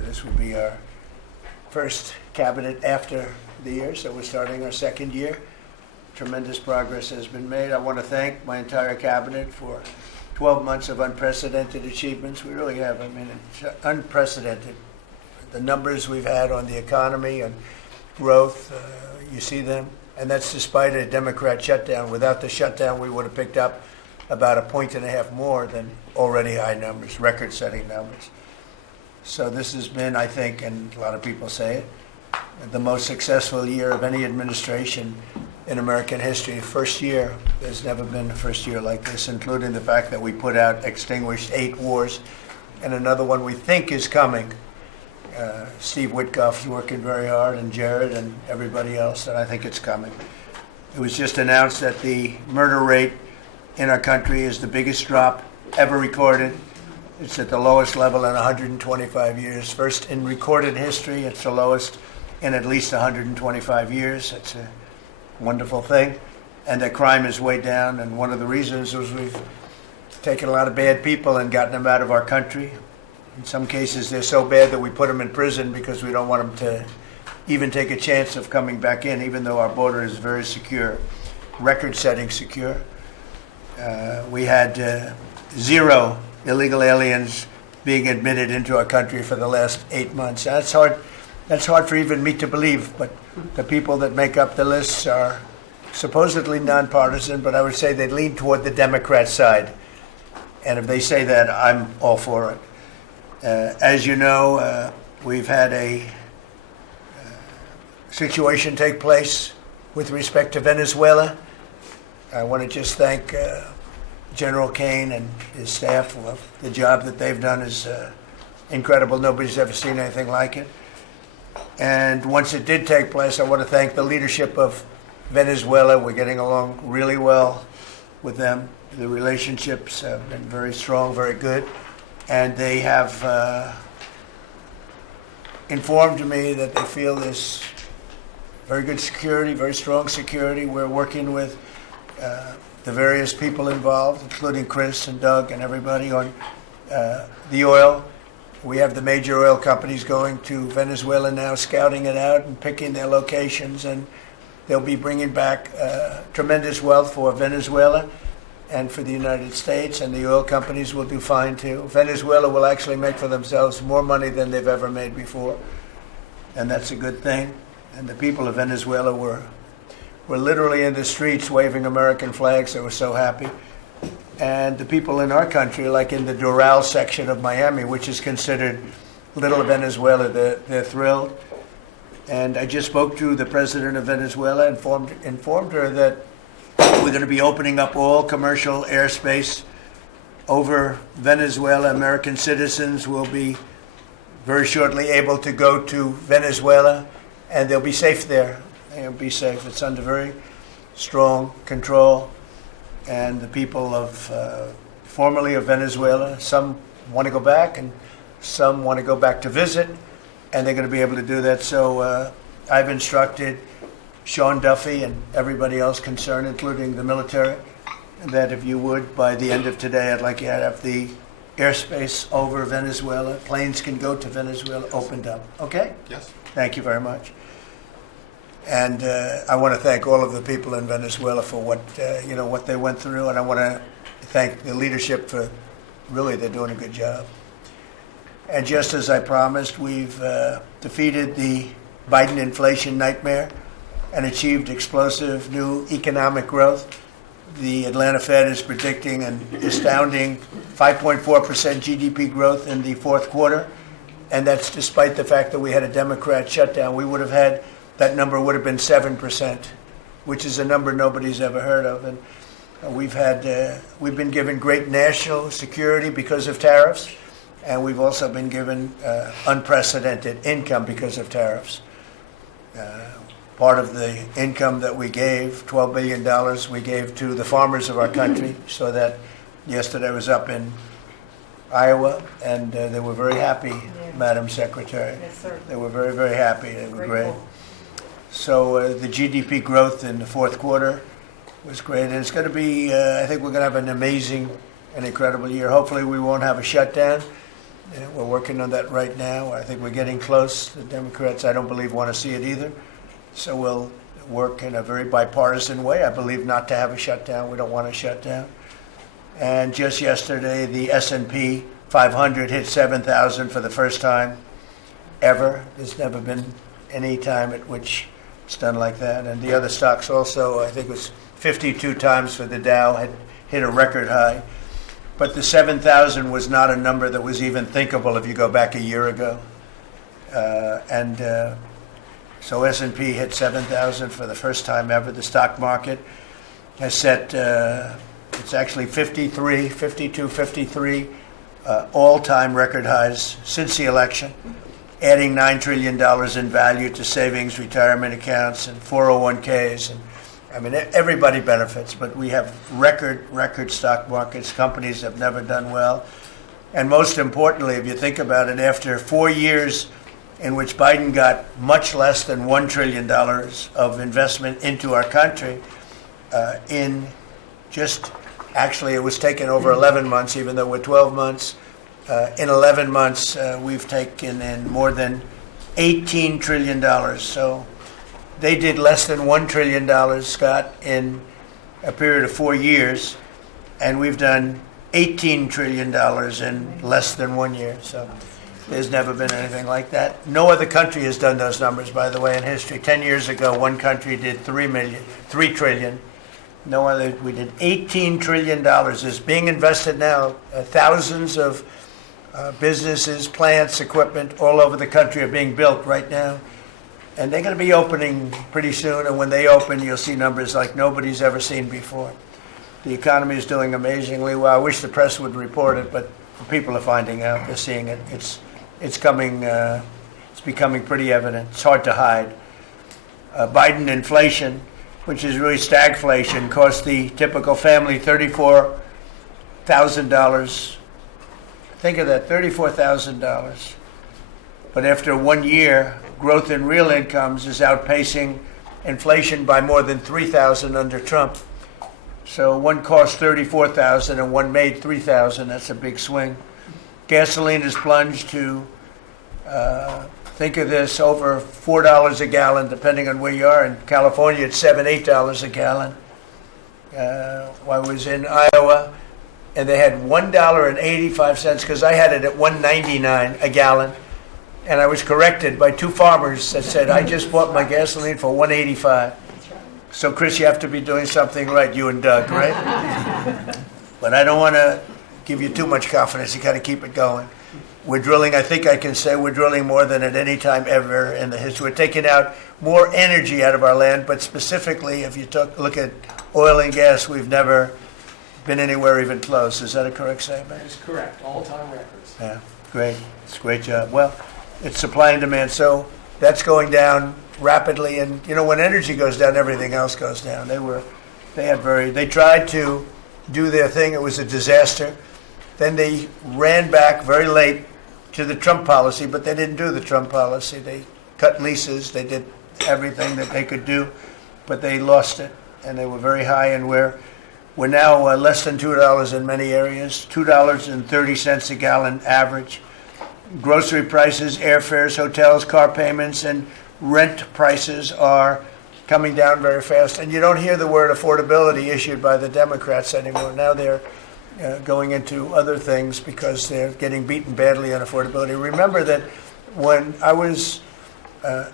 this will be our first cabinet after the year, so we're starting our second year. Tremendous progress has been made. I want to thank my entire cabinet for 12 months of unprecedented achievements. We really have. I mean, it's unprecedented. The numbers we've had on the economy and growth, you see them. And that's despite a Democrat shutdown. Without the shutdown, we would have picked up about 1.5 points more than already high numbers, record-setting numbers. So this has been, I think, and a lot of people say it, the most successful year of any administration in American history. First year, there's never been a first year like this, including the fact that we extinguished 8 wars, and another one we think is coming. Steve Witkoff's working very hard, and Jared and everybody else, and I think it's coming. It was just announced that the murder rate in our country is the biggest drop ever recorded. It's at the lowest level in 125 years. First in recorded history, it's the lowest in at least 125 years. It's a wonderful thing. And that crime is way down, and one of the reasons is we've taken a lot of bad people and gotten them out of our country. In some cases, they're so bad that we put them in prison because we don't want them to even take a chance of coming back in, even though our border is very secure, record-setting secure. We had 0 illegal aliens being admitted into our country for the last 8 months. That's hard for even me to believe, but the people that make up the lists are supposedly nonpartisan, but I would say they lean toward the Democrat side. And if they say that, I'm all for it. As you know, we've had a situation take place with respect to Venezuela. I want to just thank General Kane and his staff. The job that they've done is incredible. Nobody's ever seen anything like it. And once it did take place, I want to thank the leadership of Venezuela. We're getting along really well with them. The relationships have been very strong, very good. And they have informed me that they feel there's very good security, very strong security. We're working with the various people involved, including Chris and Doug and everybody on the oil. We have the major oil companies going to Venezuela now, scouting it out and picking their locations, and they'll be bringing back tremendous wealth for Venezuela and for the United States, and the oil companies will do fine too. Venezuela will actually make for themselves more money than they've ever made before, and that's a good thing. And the people of Venezuela were literally in the streets waving American flags. They were so happy. And the people in our country, like in the Doral section of Miami, which is considered Little Venezuela, they're thrilled. And I just spoke to the president of Venezuela, informed her that we're going to be opening up all commercial airspace over Venezuela. American citizens will be very shortly able to go to Venezuela, and they'll be safe there. They'll be safe. It's under very strong control. And the people of formerly of Venezuela, some want to go back and some want to go back to visit, and they're going to be able to do that. So I've instructed Sean Duffy and everybody else concerned, including the military, that if you would, by the end of today, I'd like you to have the airspace over Venezuela. Planes can go to Venezuela opened up. Okay? Yes. Thank you very much. And I want to thank all of the people in Venezuela for what they went through, and I want to thank the leadership for really they're doing a good job. And just as I promised, we've defeated the Biden inflation nightmare and achieved explosive new economic growth. The Atlanta Fed is predicting an astounding 5.4% GDP growth in the fourth quarter, and that's despite the fact that we had a Democrat shutdown. We would have had that number would have been 7%, which is a number nobody's ever heard of. And we've been given great national security because of tariffs, and we've also been given unprecedented income because of tariffs. Part of the income that we gave, $12 billion, we gave to the farmers of our country, so that yesterday I was up in Iowa, and they were very happy, yeah. Madam Secretary. Yes, sir. They were very, very happy. They were great. Grateful. So the GDP growth in the fourth quarter was great, and it's going to be, I think we're going to have an amazing and incredible year. Hopefully we won't have a shutdown. We're working on that right now. I think we're getting close. The Democrats, I don't believe, want to see it either. So we'll work in a very bipartisan way. I believe not to have a shutdown. We don't want a shutdown. And just yesterday, the S&P 500 hit 7,000 for the first time ever. There's never been any time at which it's done like that. And the other stocks also, I think it was 52 times for the Dow, had hit a record high. But the 7,000 was not a number that was even thinkable if you go back a year ago. So S&P hit 7,000 for the first time ever. The stock market has set, it's actually 53 all-time record highs since the election, adding $9 trillion in value to savings, retirement accounts, and 401ks. And I mean, everybody benefits, but we have record stock markets. Companies have never done well. And most importantly, if you think about it, after 4 years in which Biden got much less than $1 trillion of investment into our country, actually it was taken over 11 months, even though we're 12 months. In 11 months, we've taken in more than $18 trillion. So they did less than $1 trillion, Scott, in a period of 4 years, and we've done $18 trillion in less than 1 year. So there's never been anything like that. No other country has done those numbers, by the way, in history. 10 years ago, one country did $3 trillion. No other. We did $18 trillion. Is being invested now. Thousands of businesses, plants, equipment all over the country are being built right now. And they're going to be opening pretty soon. And when they open, you'll see numbers like nobody's ever seen before. The economy is doing amazingly well. I wish the press would report it, but people are finding out. They're seeing it. It's coming. It's becoming pretty evident. It's hard to hide. Biden inflation, which is really stagflation, cost the typical family $34,000. Think of that, $34,000. But after 1 year, growth in real incomes is outpacing inflation by more than $3,000 under Trump. So one cost $34,000 and one made $3,000. That's a big swing. Gasoline has plunged to, think of this, over $4 a gallon, depending on where you are. In California, it's $7, $8 a gallon. I was in Iowa, and they had $1.85, because I had it at $1.99 a gallon. And I was corrected by two farmers that said, I just bought my gasoline for $1.85. So, Chris, you have to be doing something right, you and Doug, right? But I don't want to give you too much confidence. You got to keep it going. We're drilling, I think I can say we're drilling more than at any time ever in the history. We're taking out more energy out of our land, but specifically, if you look at oil and gas, we've never been anywhere even close. Is that a correct statement? That is correct. All-time records. Yeah, great. It's a great job. Well, it's supply and demand, so that's going down rapidly. And you know, when energy goes down, everything else goes down. They tried to do their thing. It was a disaster. Then they ran back very late to the Trump policy, but they didn't do the Trump policy. They cut leases. They did everything that they could do, but they lost it, and they were very high. And we're now less than $2 in many areas, $2.30 a gallon average. Grocery prices, airfares, hotels, car payments, and rent prices are coming down very fast. And you don't hear the word affordability issued by the Democrats anymore. Now they're going into other things because they're getting beaten badly on affordability. Remember that when I was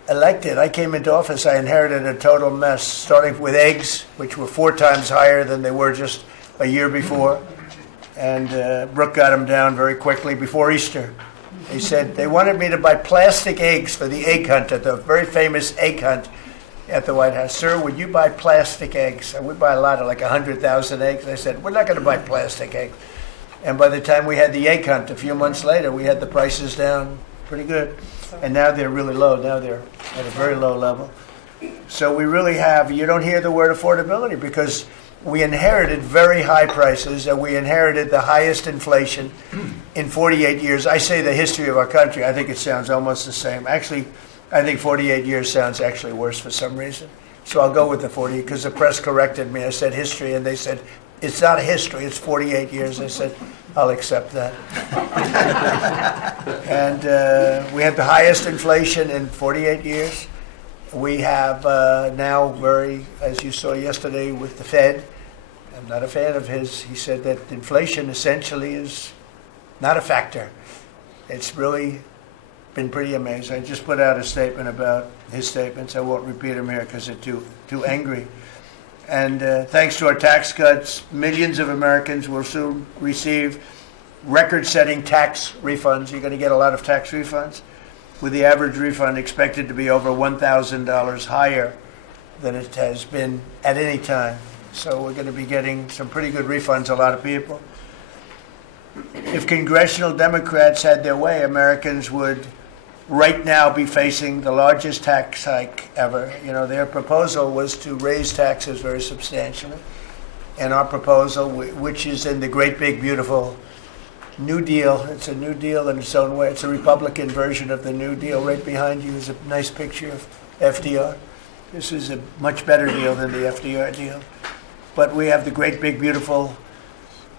elected, I came into office, I inherited a total mess, starting with eggs, which were 4 times higher than they were just a year before. And Brooke got them down very quickly before Easter. They said they wanted me to buy plastic eggs for the egg hunt, at the very famous egg hunt at the White House. Sir, would you buy plastic eggs? And we buy a lot of, like 100,000 eggs. I said, we're not going to buy plastic eggs. And by the time we had the egg hunt a few months later, we had the prices down pretty good. And now they're really low. Now they're at a very low level. So we really have, you don't hear the word affordability because we inherited very high prices, and we inherited the highest inflation in 48 years. I say the history of our country. I think it sounds almost the same. Actually, I think 48 years sounds actually worse for some reason. So I'll go with the 40 because the press corrected me. I said history, and they said it's not history, it's 48 years. I said, I'll accept that. And we had the highest inflation in 48 years. We have now as you saw yesterday with the Fed, I'm not a fan of his, he said that inflation essentially is not a factor. It's really been pretty amazing. I just put out a statement about his statements. I won't repeat them here because they're too angry. And thanks to our tax cuts, millions of Americans will soon receive record-setting tax refunds. You're going to get a lot of tax refunds, with the average refund expected to be over $1,000 higher than it has been at any time. So we're going to be getting some pretty good refunds, a lot of people. If congressional Democrats had their way, Americans would right now be facing the largest tax hike ever. You know, their proposal was to raise taxes very substantially. And our proposal, which is in the great big beautiful New Deal, it's a New Deal in its own way. It's a Republican version of the New Deal. Right behind you is a nice picture of FDR. This is a much better deal than the FDR deal. But we have the great big beautiful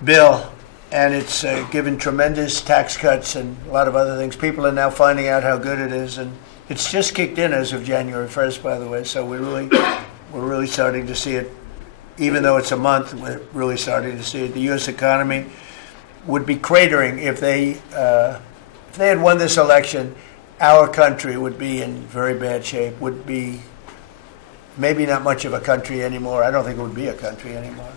bill, and it's given tremendous tax cuts and a lot of other things. People are now finding out how good it is, and it's just kicked in as of January 1st, by the way. So we're really starting to see it. Even though it's a month, we're really starting to see it. The U.S. economy would be cratering if they had won this election. Our country would be in very bad shape. Would be maybe not much of a country anymore. I don't think it would be a country anymore.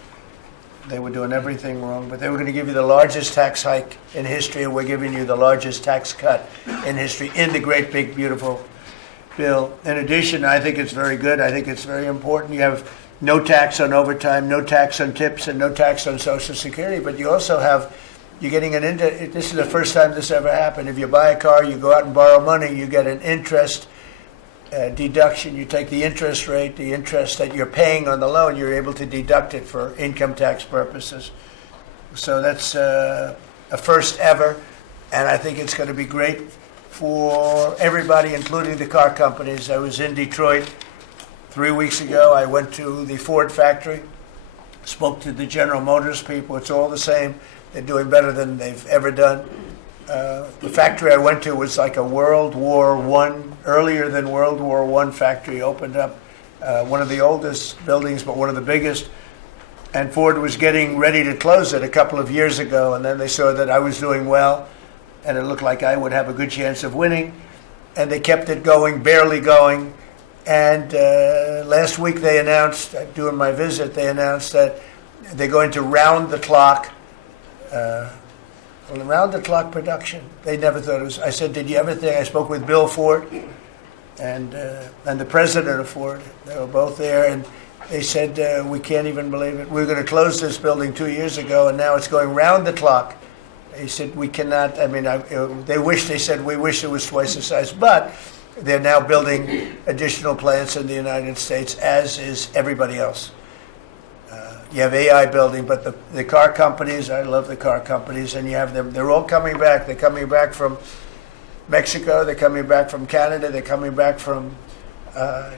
They were doing everything wrong, but they were going to give you the largest tax hike in history, and we're giving you the largest tax cut in history in the great big beautiful bill. In addition, I think it's very good. I think it's very important. You have no tax on overtime, no tax on tips, and no tax on Social Security, but you also have, you're getting this is the first time this ever happened. If you buy a car, you go out and borrow money, you get an interest deduction. You take the interest rate, the interest that you're paying on the loan, you're able to deduct it for income tax purposes. So that's a first ever, and I think it's going to be great for everybody, including the car companies. I was in Detroit 3 weeks ago. I went to the Ford factory, spoke to the General Motors people. It's all the same. They're doing better than they've ever done. The factory I went to was like a World War I, earlier than World War I factory, opened up. One of the oldest buildings, but one of the biggest. And Ford was getting ready to close it a couple of years ago, and then they saw that I was doing well, and it looked like I would have a good chance of winning. And they kept it going, barely going. And last week they announced, during my visit, they announced that they're going to round the clock production. They never thought it was. I said, did you ever think? I spoke with Bill Ford and the president of Ford. They were both there, and they said, we can't even believe it. We were going to close this building 2 years ago, and now it's going round the clock. They said, we cannot. I mean, they said, we wish it was twice the size, but they're now building additional plants in the United States, as is everybody else. You have AI building, but the car companies, I love the car companies, and you have them, they're all coming back. They're coming back from Mexico, they're coming back from Canada, they're coming back from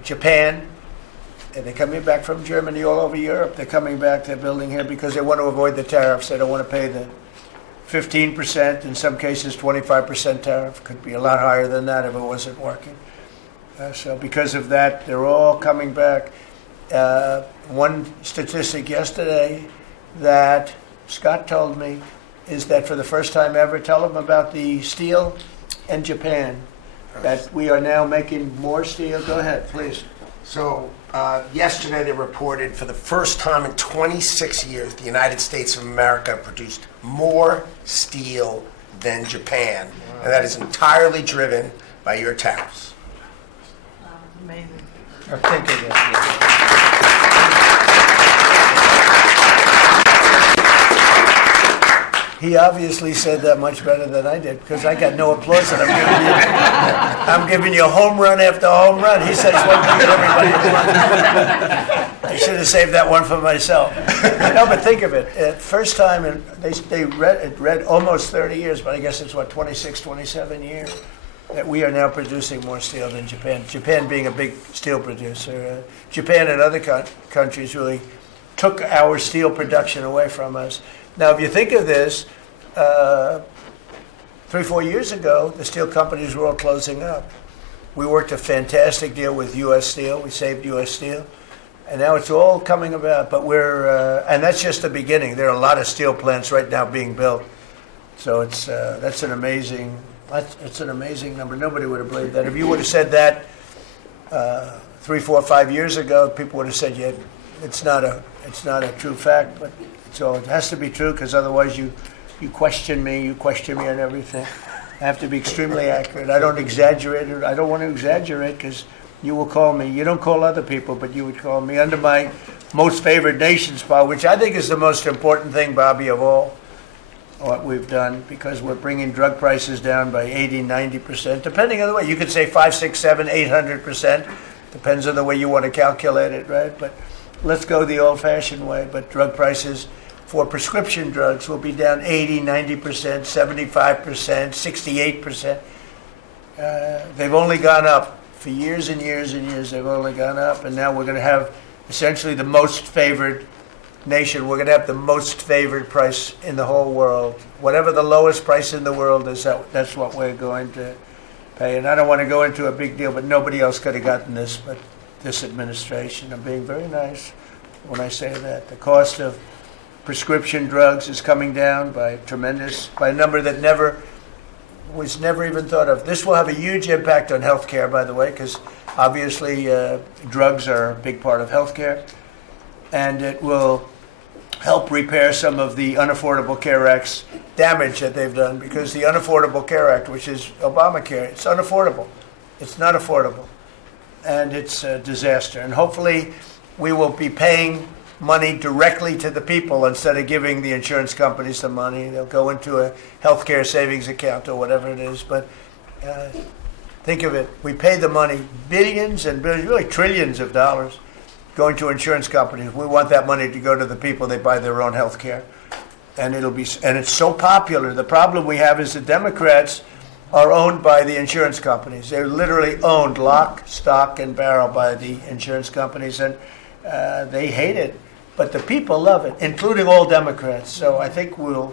Japan, and they're coming back from Germany, all over Europe. They're coming back, they're building here because they want to avoid the tariffs. They don't want to pay the 15%, in some cases 25% tariff. Could be a lot higher than that if it wasn't working. So because of that, they're all coming back. One statistic yesterday that Scott told me is that for the first time ever, tell them about the steel in Japan, that we are now making more steel. Go ahead, please. So yesterday they reported for the first time in 26 years, the United States of America produced more steel than Japan. Wow. And that is entirely driven by your tariffs. Amazing. Think of it. He obviously said that much better than I did, because I got no applause, and I'm giving you home run after home run. He says one thing and everybody else. I should have saved that one for myself. No, but think of it. First time, and they read almost 30 years, but I guess it's 26, 27 years, that we are now producing more steel than Japan. Japan being a big steel producer. Japan and other countries really took our steel production away from us. Now, if you think of this, 3-4 years ago, the steel companies were all closing up. We worked a fantastic deal with U.S. Steel. We saved U.S. Steel. And now it's all coming about. But and that's just the beginning. There are a lot of steel plants right now being built. So that's an amazing number. Nobody would have believed that. If you would have said that 3, 4, 5 years ago, people would have said, yeah, it's not a true fact. But it has to be true, because otherwise you question me on everything. I have to be extremely accurate. I don't exaggerate it. I don't want to exaggerate, because you will call me. You don't call other people, but you would call me under my most favored nations policy, which I think is the most important thing, Bobby, of all what we've done, because we're bringing drug prices down by 80, 90%, depending on the way. You could say 5, 6, 7, 800%. Depends on the way you want to calculate it, right? But let's go the old-fashioned way. But drug prices for prescription drugs will be down 80, 90%, 75%, 68%. They've only gone up. For years and years and years, they've only gone up. And now we're going to have essentially the most favored nation. We're going to have the most favored price in the whole world. Whatever the lowest price in the world is, that's what we're going to pay. And I don't want to go into a big deal, but nobody else could have gotten this but this administration. I'm being very nice when I say that. The cost of prescription drugs is coming down by a number that was never even thought of. This will have a huge impact on healthcare, by the way, because obviously drugs are a big part of healthcare, and it will help repair some of the Unaffordable Care Act's damage that they've done, because the Unaffordable Care Act, which is Obamacare, it's unaffordable. It's not affordable, and it's a disaster. And hopefully we will be paying money directly to the people instead of giving the insurance companies the money. They'll go into a healthcare savings account or whatever it is. But think of it. We pay the money, billions and billions, really trillions of dollars going to insurance companies. We want that money to go to the people. They buy their own health care. And it's so popular. The problem we have is the Democrats are owned by the insurance companies. They're literally owned lock, stock, and barrel by the insurance companies. And they hate it. But the people love it, including all Democrats. So I think we'll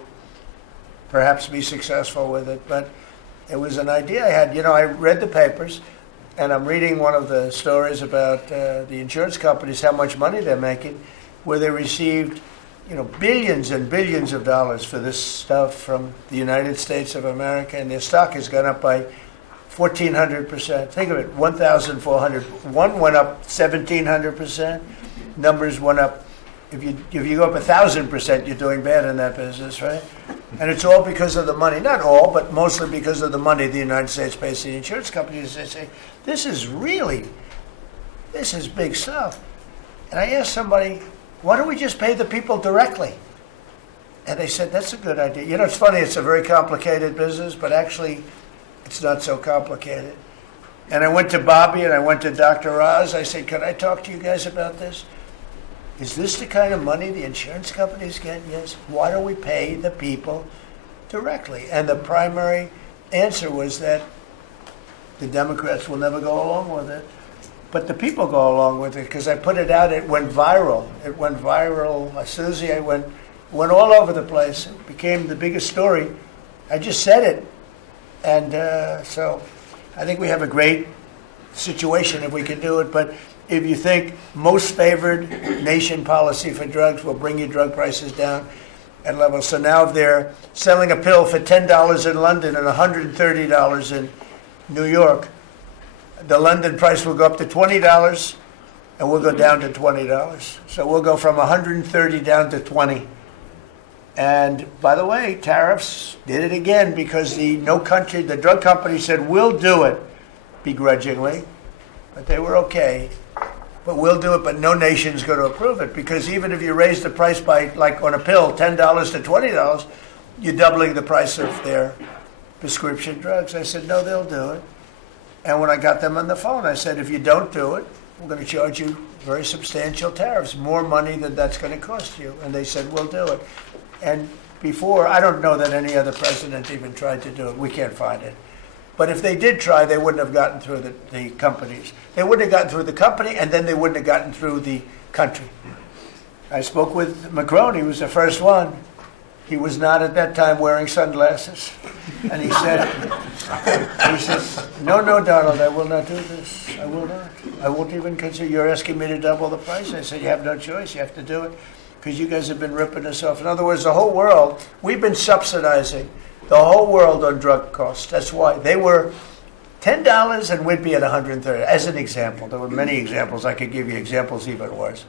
perhaps be successful with it. But it was an idea I had. I read the papers, and I'm reading one of the stories about the insurance companies, how much money they're making, where they received, billions and billions of dollars for this stuff from the United States of America, and their stock has gone up by 1,400%. Think of it, 1,400. One went up 1,700%. Numbers went up. If you go up 1,000%, you're doing bad in that business, right? And it's all because of the money. Not all, but mostly because of the money the United States pays the insurance companies. They say, this is big stuff. And I asked somebody, why don't we just pay the people directly? And they said, that's a good idea. It's funny, it's a very complicated business, but actually it's not so complicated. And I went to Bobby and I went to Dr. Oz. I said, can I talk to you guys about this? Is this the kind of money the insurance companies get? Yes. Why don't we pay the people directly? And the primary answer was that the Democrats will never go along with it. But the people go along with it, because I put it out. It went viral. Susie, it went all over the place. It became the biggest story. I just said it. And so I think we have a great situation if we can do it. But if you think most favored nation policy for drugs will bring your drug prices down at levels. So now if they're selling a pill for $10 in London and $130 in New York, the London price will go up to $20 and we'll go down to $20. So we'll go from 130 down to 20. And by the way, tariffs did it again, because the drug company said, we'll do it begrudgingly, but they were okay. But we'll do it, but no nation's going to approve it, because even if you raise the price by, like on a pill, $10 to $20, you're doubling the price of their prescription drugs. I said, no, they'll do it. And when I got them on the phone, I said, if you don't do it, we're going to charge you very substantial tariffs, more money than that's going to cost you. And they said, we'll do it. And before, I don't know that any other president even tried to do it. We can't find it. But if they did try, they wouldn't have gotten through the companies. They wouldn't have gotten through the company, and then they wouldn't have gotten through the country. I spoke with Macron. He was the first one. He was not at that time wearing sunglasses. And he said, no, Donald, I will not do this. I will not. I won't even consider, you're asking me to double the price. I said, you have no choice. You have to do it because you guys have been ripping us off. In other words, the whole world, we've been subsidizing the whole world on drug costs. That's why they were $10 and we'd be at 130. As an example, there were many examples. I could give you examples even worse.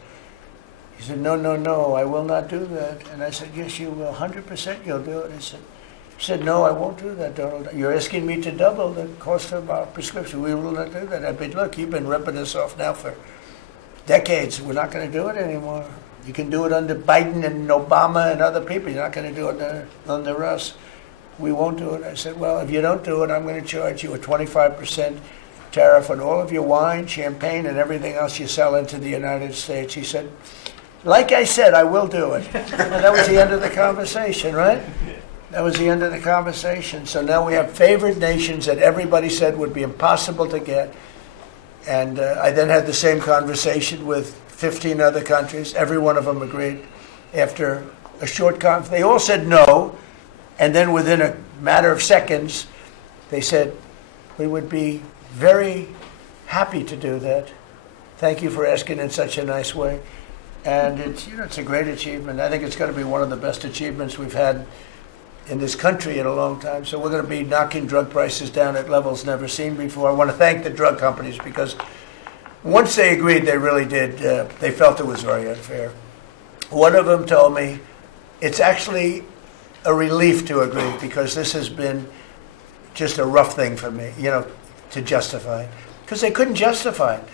He said, no, I will not do that. And I said, yes, you will. 100% you'll do it. He said, no, I won't do that, Donald. You're asking me to double the cost of our prescription. We will not do that. I said, look, you've been ripping us off now for decades. We're not going to do it anymore. You can do it under Biden and Obama and other people. You're not going to do it under us. We won't do it. I said, well, if you don't do it, I'm going to charge you a 25% tariff on all of your wine, champagne, and everything else you sell into the United States. He said, like I said, I will do it. And that was the end of the conversation, right? That was the end of the conversation. So now we have favored nations that everybody said would be impossible to get. And I then had the same conversation with 15 other countries. Every one of them agreed. After a short conference, they all said no. And then within a matter of seconds, they said, we would be very happy to do that. Thank you for asking in such a nice way. And it's a great achievement. I think it's going to be one of the best achievements we've had in this country in a long time. So we're going to be knocking drug prices down at levels never seen before. I want to thank the drug companies because once they agreed, they really did. They felt it was very unfair. One of them told me it's actually a relief to agree because this has been just a rough thing for me, to justify. Because they couldn't justify it.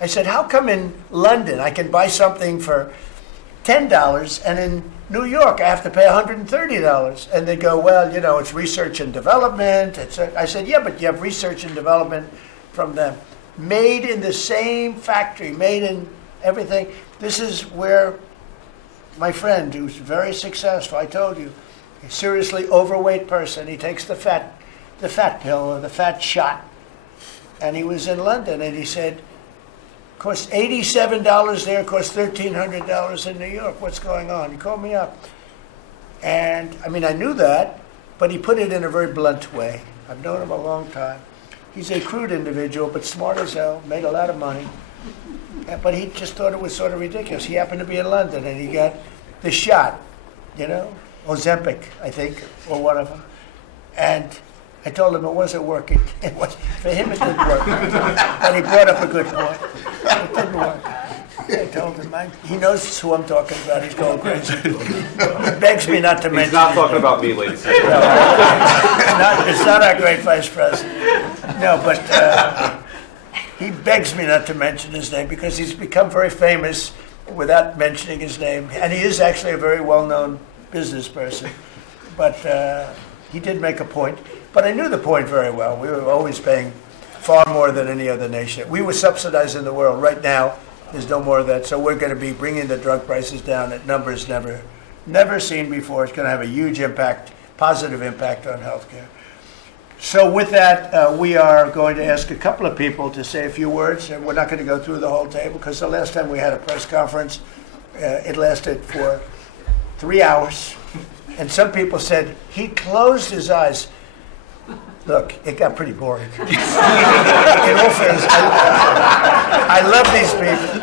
I said, how come in London I can buy something for $10 and in New York I have to pay $130? And they go, well, it's research and development. I said, yeah, but you have research and development from them. Made in the same factory, made in everything. This is where my friend, who's very successful, I told you, a seriously overweight person, he takes the fat pill or the fat shot. And he was in London and he said, costs $87 there, costs $1,300 in New York. What's going on? He called me up. And, I knew that, but he put it in a very blunt way. I've known him a long time. He's a crude individual, but smart as hell, made a lot of money. But he just thought it was sort of ridiculous. He happened to be in London, and he got the shot, Ozempic, I think, or one of them. And I told him it wasn't working. For him, it didn't work. But he brought up a good point. It didn't work. I told him, he knows who I'm talking about. He's going crazy. He begs me not to mention. He's not talking about me, ladies. It's not our great vice president. No, but he begs me not to mention his name because he's become very famous without mentioning his name. And he is actually a very well-known business person. But he did make a point. But I knew the point very well. We were always paying far more than any other nation. We were subsidizing the world. Right now, there's no more of that. So we're going to be bringing the drug prices down at numbers never seen before. It's going to have a huge impact, positive impact on healthcare. So with that, we are going to ask a couple of people to say a few words. And we're not going to go through the whole table because the last time we had a press conference, it lasted for 3 hours. And some people said he closed his eyes. Look, it got pretty boring. In all fairness, I love these people.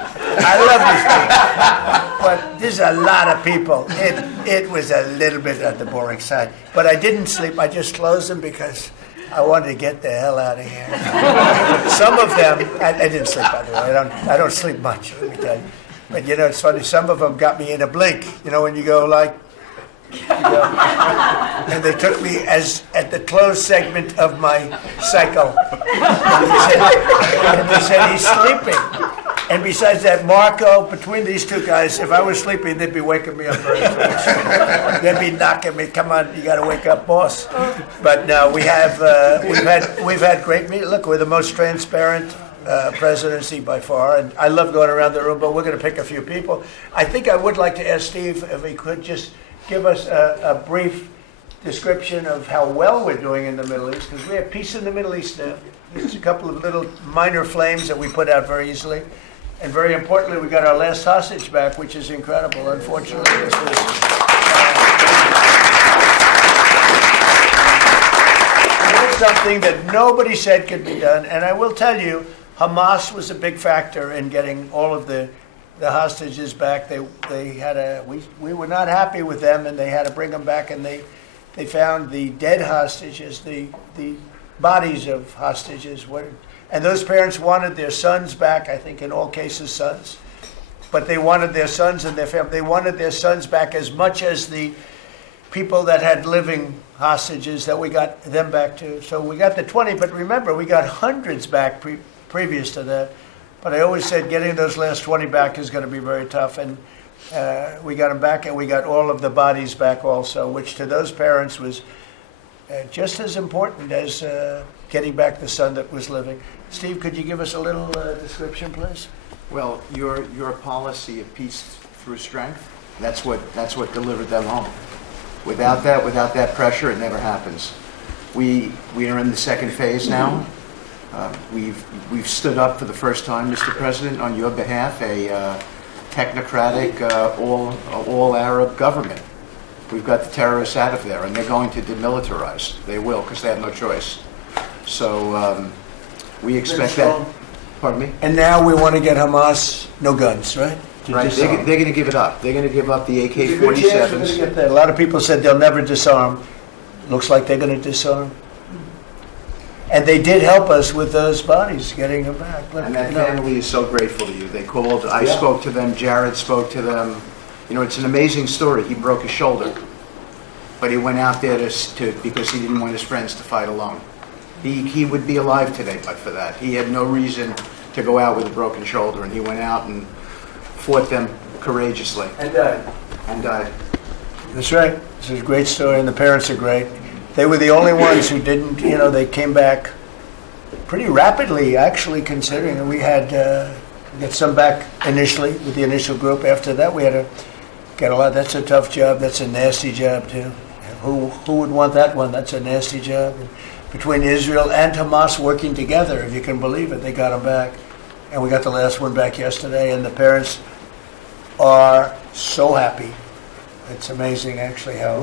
But there's a lot of people. It was a little bit on the boring side. But I didn't sleep. I just closed them because I wanted to get the hell out of here. Some of them, I didn't sleep, by the way. I don't sleep much, let me tell you. But, it's funny. Some of them got me in a blink. When you go like, and they took me as at the closed segment of my cycle. And they said, he's sleeping. And besides that, Marco, between these two guys, if I was sleeping, they'd be waking me up very fast. They'd be knocking me, come on, you got to wake up, boss. But no, we've had great meetings. Look, we're the most transparent presidency by far, and I love going around the room, but we're going to pick a few people. I think I would like to ask Steve if he could just give us a brief description of how well we're doing in the Middle East, because we have peace in the Middle East now. There's a couple of little minor flames that we put out very easily. And very importantly, we got our last hostage back, which is incredible. Unfortunately, this was something that nobody said could be done. And I will tell you, Hamas was a big factor in getting all of the hostages back. We were not happy with them, and they had to bring them back, and they found the dead hostages, the bodies of hostages. And those parents wanted their sons back, I think in all cases sons. But they wanted their sons and their family. They wanted their sons back as much as the people that had living hostages that we got them back to. So we got the 20, but remember, we got hundreds back previous to that. But I always said getting those last 20 back is going to be very tough. And we got them back, and we got all of the bodies back also, which to those parents was just as important as getting back the son that was living. Steve, could you give us a little description, please? Well, your policy of peace through strength, that's what delivered them home. Without that pressure, it never happens. We are in the second phase now. We've stood up for the first time, Mr. President, on your behalf, a technocratic, all Arab government. We've got the terrorists out of there, and they're going to demilitarize. They will, because they have no choice. So we expect that. Pardon me? And now we want to get Hamas no guns, right? Right. They're going to give it up. They're going to give up the There's a good chance we're gonna AK-47s. get that. A lot of people said they'll never disarm. Looks like they're going to disarm. And they did help us with those bodies, getting them back. Look, And that you know. family is so grateful to you. They called, I Yeah. spoke to them, Jared spoke to them. You know, it's an amazing story. He broke his shoulder, but he went out there because he didn't want his friends to fight alone. He would be alive today but for that. He had no reason to go out with a broken shoulder, and he went out and fought them courageously And died. and died. That's right. This is a great story, and the parents are great. They were the only ones who didn't, they came back pretty rapidly, actually, considering. And we had get some back initially with the initial group. After that, we had to get a lot. That's a tough job. That's a nasty job, too. Who would want that one? That's a nasty job. And between Israel and Hamas working together, if you can believe it, they got them back. And we got the last one back yesterday, and the parents are so happy. It's amazing, actually, how...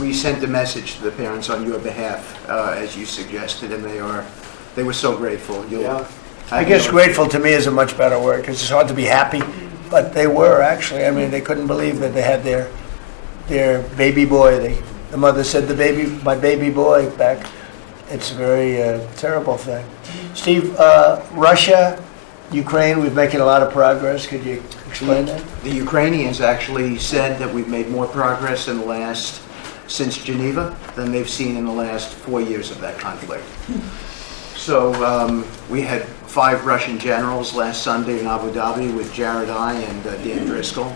We sent a message to the parents on your behalf, as you suggested, and they were so grateful. I guess grateful to me is a much better word, because it's hard to be happy, but they were, actually. I mean, they couldn't believe that they had their baby boy. The mother said, my baby boy back. It's a very terrible thing. Steve, Russia, Ukraine, we're making a lot of progress. Could you explain that? The Ukrainians actually said that we've made more progress since Geneva than they've seen in the last 4 years of that conflict. So we had 5 Russian generals last Sunday in Abu Dhabi with Jared and Dan Driscoll,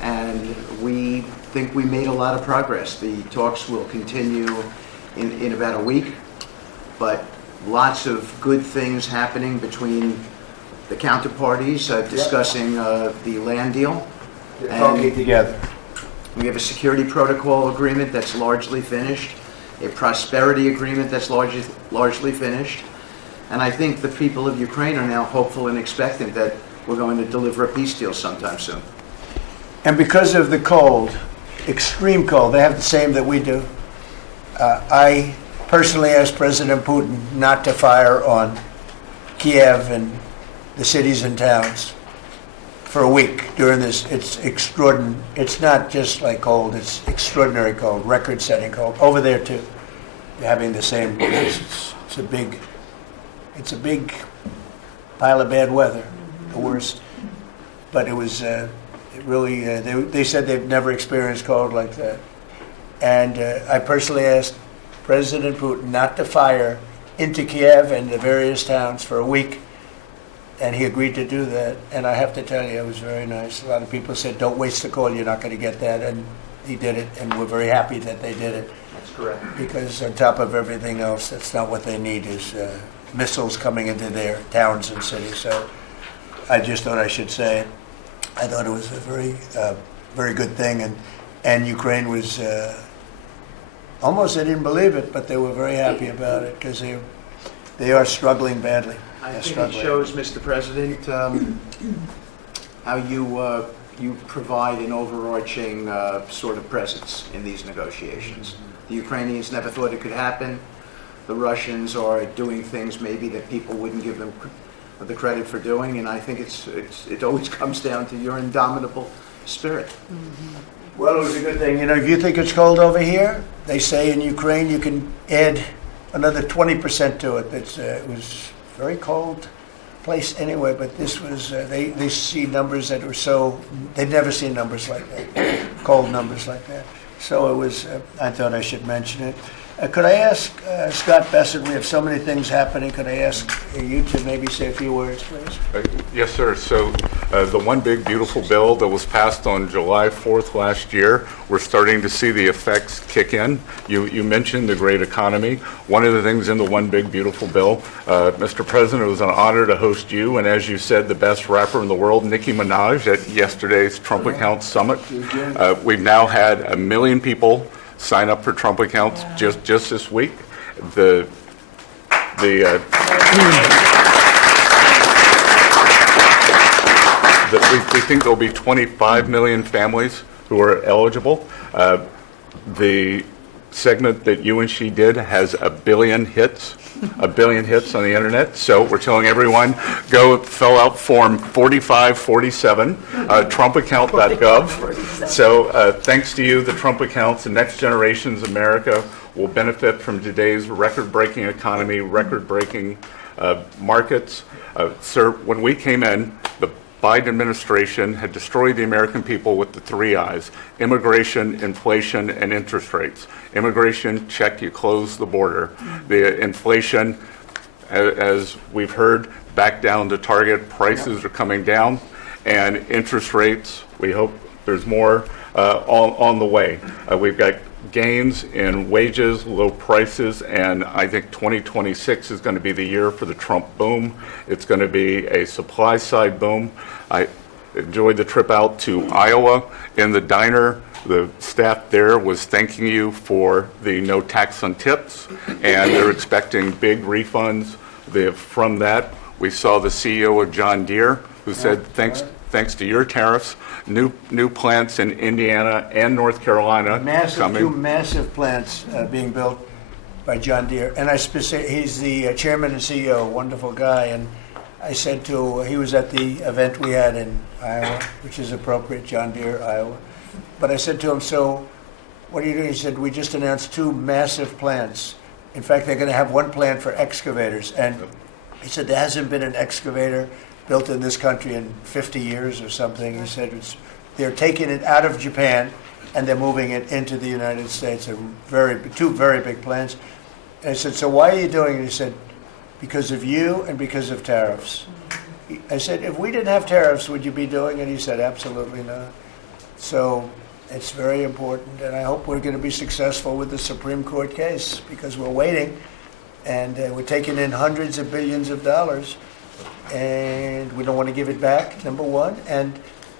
and we think we made a lot of progress. The talks will continue in about a week, but lots of good things happening between the counterparties discussing the land deal. They're talking together. We have a security protocol agreement that's largely finished, a prosperity agreement that's largely finished, and I think the people of Ukraine are now hopeful and expectant that we're going to deliver a peace deal sometime soon. And because of the cold, extreme cold, they have the same that we do. I personally asked President Putin not to fire on Kiev and the cities and towns for a week during this. It's extraordinary. It's not just like cold, it's extraordinary cold, record-setting cold. Over there, too, they're having the same. It's a big pile of bad weather, the worst. But it was, they said they've never experienced cold like that. And I personally asked President Putin not to fire into Kiev and the various towns for a week. And he agreed to do that. And I have to tell you, it was very nice. A lot of people said, don't waste the call, you're not going to get that. And he did it, and we're very happy that they did it. That's correct. Because on top of everything else, that's not what they need, is missiles coming into their towns and cities. So I just thought I should say it. I thought it was a very good thing. And Ukraine was, almost they didn't believe it, but they were very happy about it, because they are struggling badly. I They're think it struggling. shows, Mr. President, how you provide an overarching sort of presence in these negotiations. The Ukrainians never thought it could happen. The Russians are doing things maybe that people wouldn't give them the credit for doing, and I think it always comes down to your indomitable spirit. Well, it was a good thing. You know, if you think it's cold over here, they say in Ukraine you can add another 20% to it. It was very cold place anyway, but this was, they see numbers that were so, they'd never seen numbers like that, cold numbers like that. So it was, I thought I should mention it. Could I ask Scott Bessent, we have so many things happening, could I ask you to maybe say a few words, please? Yes, sir. So the One Big Beautiful Bill that was passed on July 4th last year, we're starting to see the effects kick in. You mentioned the great economy. One of the things in the One Big Beautiful Bill, Mr. President, it was an honor to host you, and as you said, the best rapper in the world, Nicki Minaj, at yesterday's Trump Accounts Summit. We've now had 1 million people sign up for Trump accounts just this week. We think there'll be 25 million families who are eligible. The segment that you and she did has 1 billion hits. 1 billion hits on the internet. So we're telling everyone, go fill out form 4547, trumpaccount.gov. So thanks to you, the Trump accounts, the next generation's America will benefit from today's record-breaking economy, record-breaking markets. Sir, when we came in, the Biden administration had destroyed the American people with the 3 I's: immigration, inflation, and interest rates. Immigration, check, you close the border. The inflation, as we've heard, back down to target. Prices are coming down. And interest rates, we hope there's more on the way. We've got gains in wages, low prices, and I think 2026 is going to be the year for the Trump boom. It's going to be a supply side boom. I enjoyed the trip out to Iowa. In the diner, the staff there was thanking you for the no tax on tips, and they're expecting big refunds. From that, we saw the CEO of John Deere, who said, thanks to your tariffs, new plants in Indiana and North Carolina Two massive plants being built by John Deere. And he's the chairman and CEO, wonderful guy. And I said he was at the event we had in Iowa, which is appropriate, John Deere, Iowa. But I said to him, so what are you doing? He said, we just announced 2 massive plants. In fact, they're going to have 1 plant for excavators. And he said, there hasn't been an excavator built in this country in 50 years or something. He said they're taking it out of Japan and they're moving it into the United States. They're 2 very big plants. And I said, so why are you doing it? He said, because of you and because of tariffs. I said, if we didn't have tariffs, would you be doing it? He said, absolutely not. So it's very important, and I hope we're going to be successful with the Supreme Court case, because we're waiting, and we're taking in hundreds of billions of dollars, and we don't want to give it back, number one. And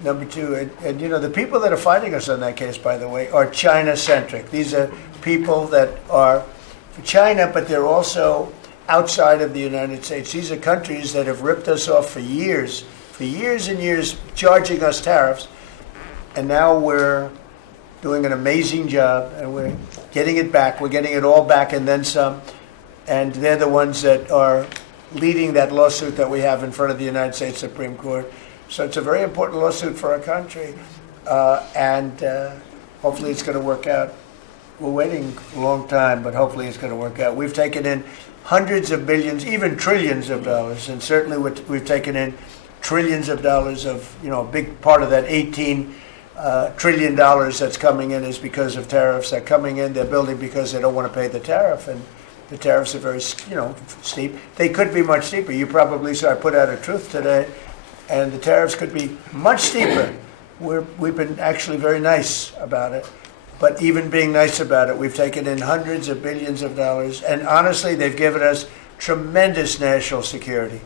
number two, and you know, the people that are fighting us on that case, by the way, are China-centric. These are people that are for China, but they're also outside of the United States. These are countries that have ripped us off for years and years, charging us tariffs. And now we're doing an amazing job, and we're getting it back. We're getting it all back and then some. And they're the ones that are leading that lawsuit that we have in front of the United States Supreme Court. So it's a very important lawsuit for our country. And hopefully it's going to work out. We're waiting a long time, but hopefully it's going to work out. We've taken in hundreds of billions, even trillions of dollars, and certainly we've taken in trillions of dollars of, you know, a big part of that $18 trillion that's coming in is because of tariffs. They're coming in, they're building because they don't want to pay the tariff, and the tariffs are very, you know, steep. They could be much steeper. You probably saw I put out a truth today, and the tariffs could be much steeper. We've been actually very nice about it. But even being nice about it, we've taken in hundreds of billions of dollars, and honestly, they've given us tremendous national security.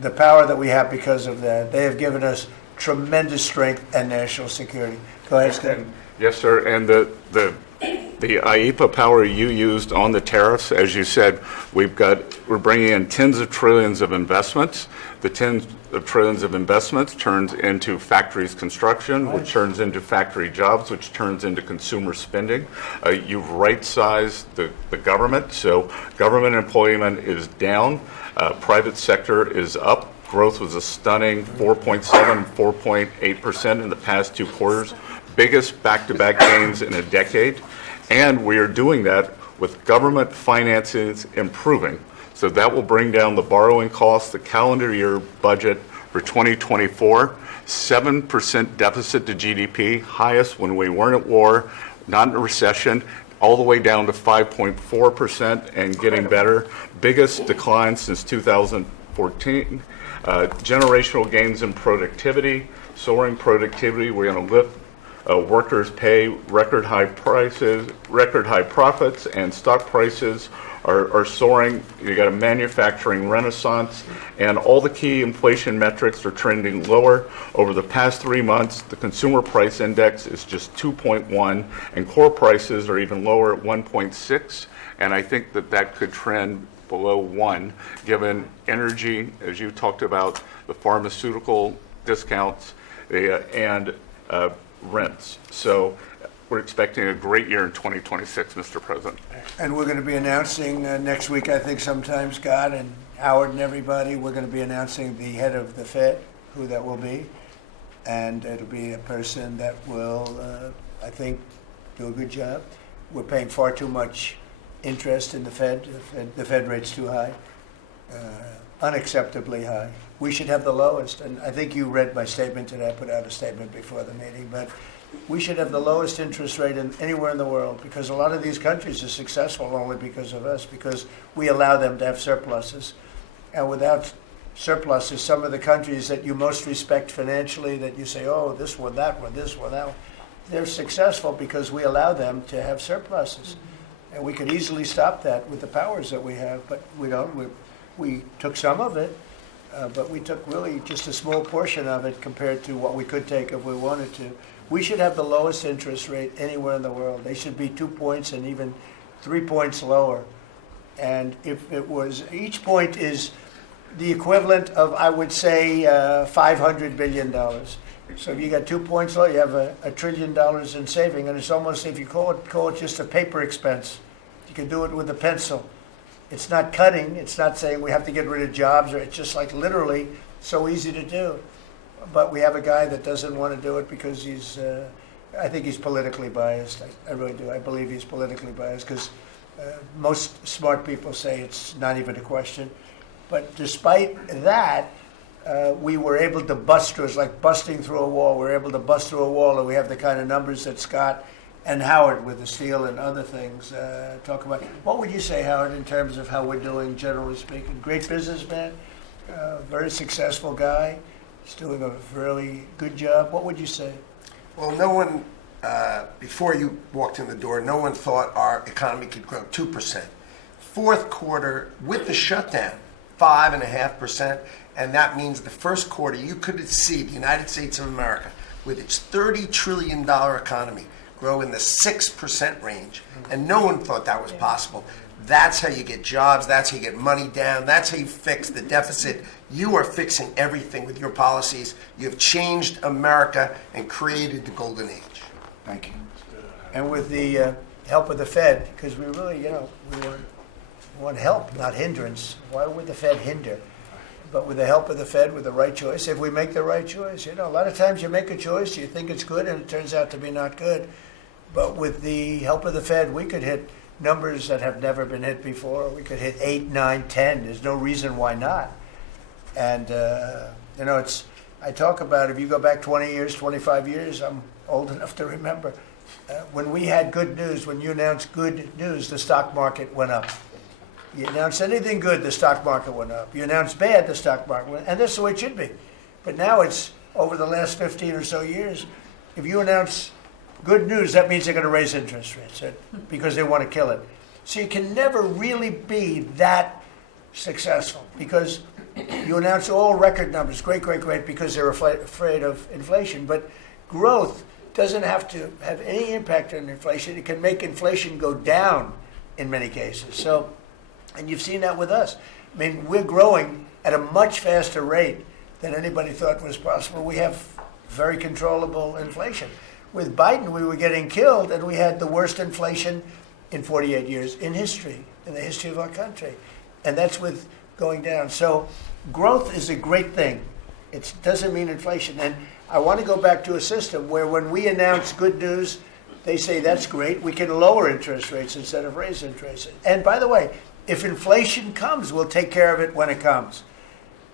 The power that we have because of that, they have given us tremendous strength and national security. Go ahead, Stephen. Yes, sir. And the The IEPA power you used on the tariffs, as you said, we're bringing in tens of trillions of investments. The tens of trillions of investments turns into factories construction, which turns into factory jobs, which turns into consumer spending. You've right-sized the government, so government employment is down, private sector is up. Growth was a stunning 4.7, 4.8% in the past 2 quarters, biggest back-to-back gains in a decade. And we are doing that with government finances improving. So that will bring down the borrowing costs, the calendar year budget for 2024, 7% deficit to GDP, highest when we weren't at war, not in a recession, all the way down to 5.4% and getting better. Biggest decline since 2014. Generational gains in productivity, soaring productivity. We're going to lift workers' pay, record high prices, record high profits, and stock prices are soaring. You got a manufacturing renaissance, and all the key inflation metrics are trending lower. Over the past 3 months, the consumer price index is just 2.1, and core prices are even lower at 1.6, and I think that could trend below 1, given energy, as you talked about, the pharmaceutical discounts, and rents. So we're expecting a great year in 2026, Mr. President. And we're going to be announcing next week, I think sometime, Scott and Howard and everybody, we're going to be announcing the head of the Fed, who that will be. And it'll be a person that will, I think, do a good job. We're paying far too much interest in the Fed. The Fed rate's too high, unacceptably high. We should have the lowest, and I think you read my statement today. I put out a statement before the meeting, but we should have the lowest interest rate anywhere in the world, because a lot of these countries are successful only because of us, because we allow them to have surpluses. And without surpluses, some of the countries that you most respect financially, that you say, oh, this one, that one, this one, that one, they're successful because we allow them to have surpluses. And we could easily stop that with the powers that we have, but we don't. We took some of it, but we took really just a small portion of it compared to what we could take if we wanted to. We should have the lowest interest rate anywhere in the world. They should be 2 points and even 3 points lower. And if it was, each point is the equivalent of, I would say, $500 billion. So if you got 2 points low, you have $1 trillion in saving, and it's almost, if you call it just a paper expense. You can do it with a pencil. It's not cutting. It's not saying we have to get rid of jobs, or it's just like literally so easy to do. But we have a guy that doesn't want to do it because he's, I think he's politically biased. I really do. I believe he's politically biased because most smart people say it's not even a question. But despite that, we were able to bust through. It's like busting through a wall. We're able to bust through a wall, and we have the kind of numbers that Scott and Howard with the steel and other things talk about. What would you say, Howard, in terms of how we're doing, generally speaking? Great businessman, very successful guy. He's doing a really good job. What would you say? Well, no one, before you walked in the door, no one thought our economy could grow 2%. Fourth quarter, with the shutdown, 5.5%, and that means the first quarter you could see the United States of America, with its $30 trillion economy, grow in the 6% range, and no one thought that was possible. That's how you get jobs, that's how you get money down, that's how you fix the deficit. You are fixing everything with your policies. You have changed America and created the golden age. Thank you. And with the help of the Fed, because we really, we want help, not hindrance. Why would the Fed hinder? But with the help of the Fed, with the right choice, if we make the right choice, a lot of times you make a choice, you think it's good, and it turns out to be not good. But with the help of the Fed, we could hit numbers that have never been hit before. We could hit 8, 9, 10. There's no reason why not. And, I talk about, if you go back 20 years, 25 years, I'm old enough to remember, when we had good news, when you announced good news, the stock market went up. You announced anything good, the stock market went up. You announced bad, the stock market went up. And that's the way it should be. But now it's, over the last 15 or so years, if you announce good news, that means they're going to raise interest rates because they want to kill it. So you can never really be that successful because you announce all record numbers, great, because they're afraid of inflation. But growth doesn't have to have any impact on inflation. It can make inflation go down in many cases. So, and you've seen that with us. I mean, we're growing at a much faster rate than anybody thought was possible. We have very controllable inflation. With Biden, we were getting killed, and we had the worst inflation in 48 years in history, in the history of our country. And that's with going down. So growth is a great thing. It doesn't mean inflation. And I want to go back to a system where when we announce good news, they say that's great. We can lower interest rates instead of raise interest rates. And by the way, if inflation comes, we'll take care of it when it comes.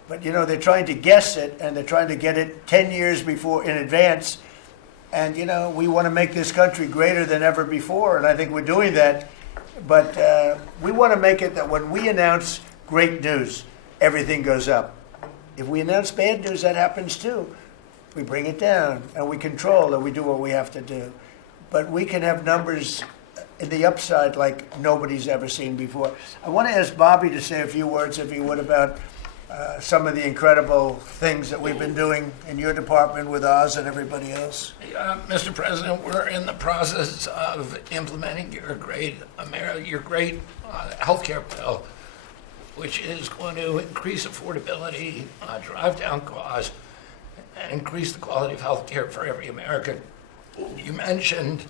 But you know, they're trying to guess it, and they're trying to get it 10 years before in advance. And you know, we want to make this country greater than ever before, and I think we're doing that. But we want to make it that when we announce great news, everything goes up. If we announce bad news, that happens too. We bring it down, and we control, and we do what we have to do. But we can have numbers in the upside like nobody's ever seen before. I want to ask Bobby to say a few words, if he would, about some of the incredible things that we've been doing in your department with Oz and everybody else. Mr. President, we're in the process of implementing your great healthcare bill, which is going to increase affordability, drive down costs, and increase the quality of healthcare for every American. You mentioned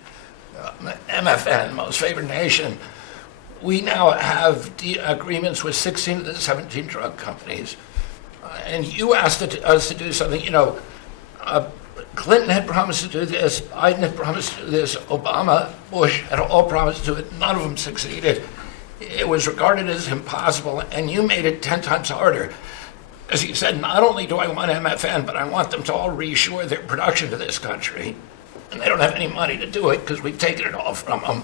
MFN, Most Favored Nation. We now have agreements with 16 of the 17 drug companies. And you asked us to do something. You know, Clinton had promised to do this, Biden had promised to do this, Obama, Bush had all promised to do it. None of them succeeded. It was regarded as impossible, and you made it 10 times harder. As you said, not only do I want MFN, but I want them to all reshore their production to this country. And they don't have any money to do it because we've taken it all from them.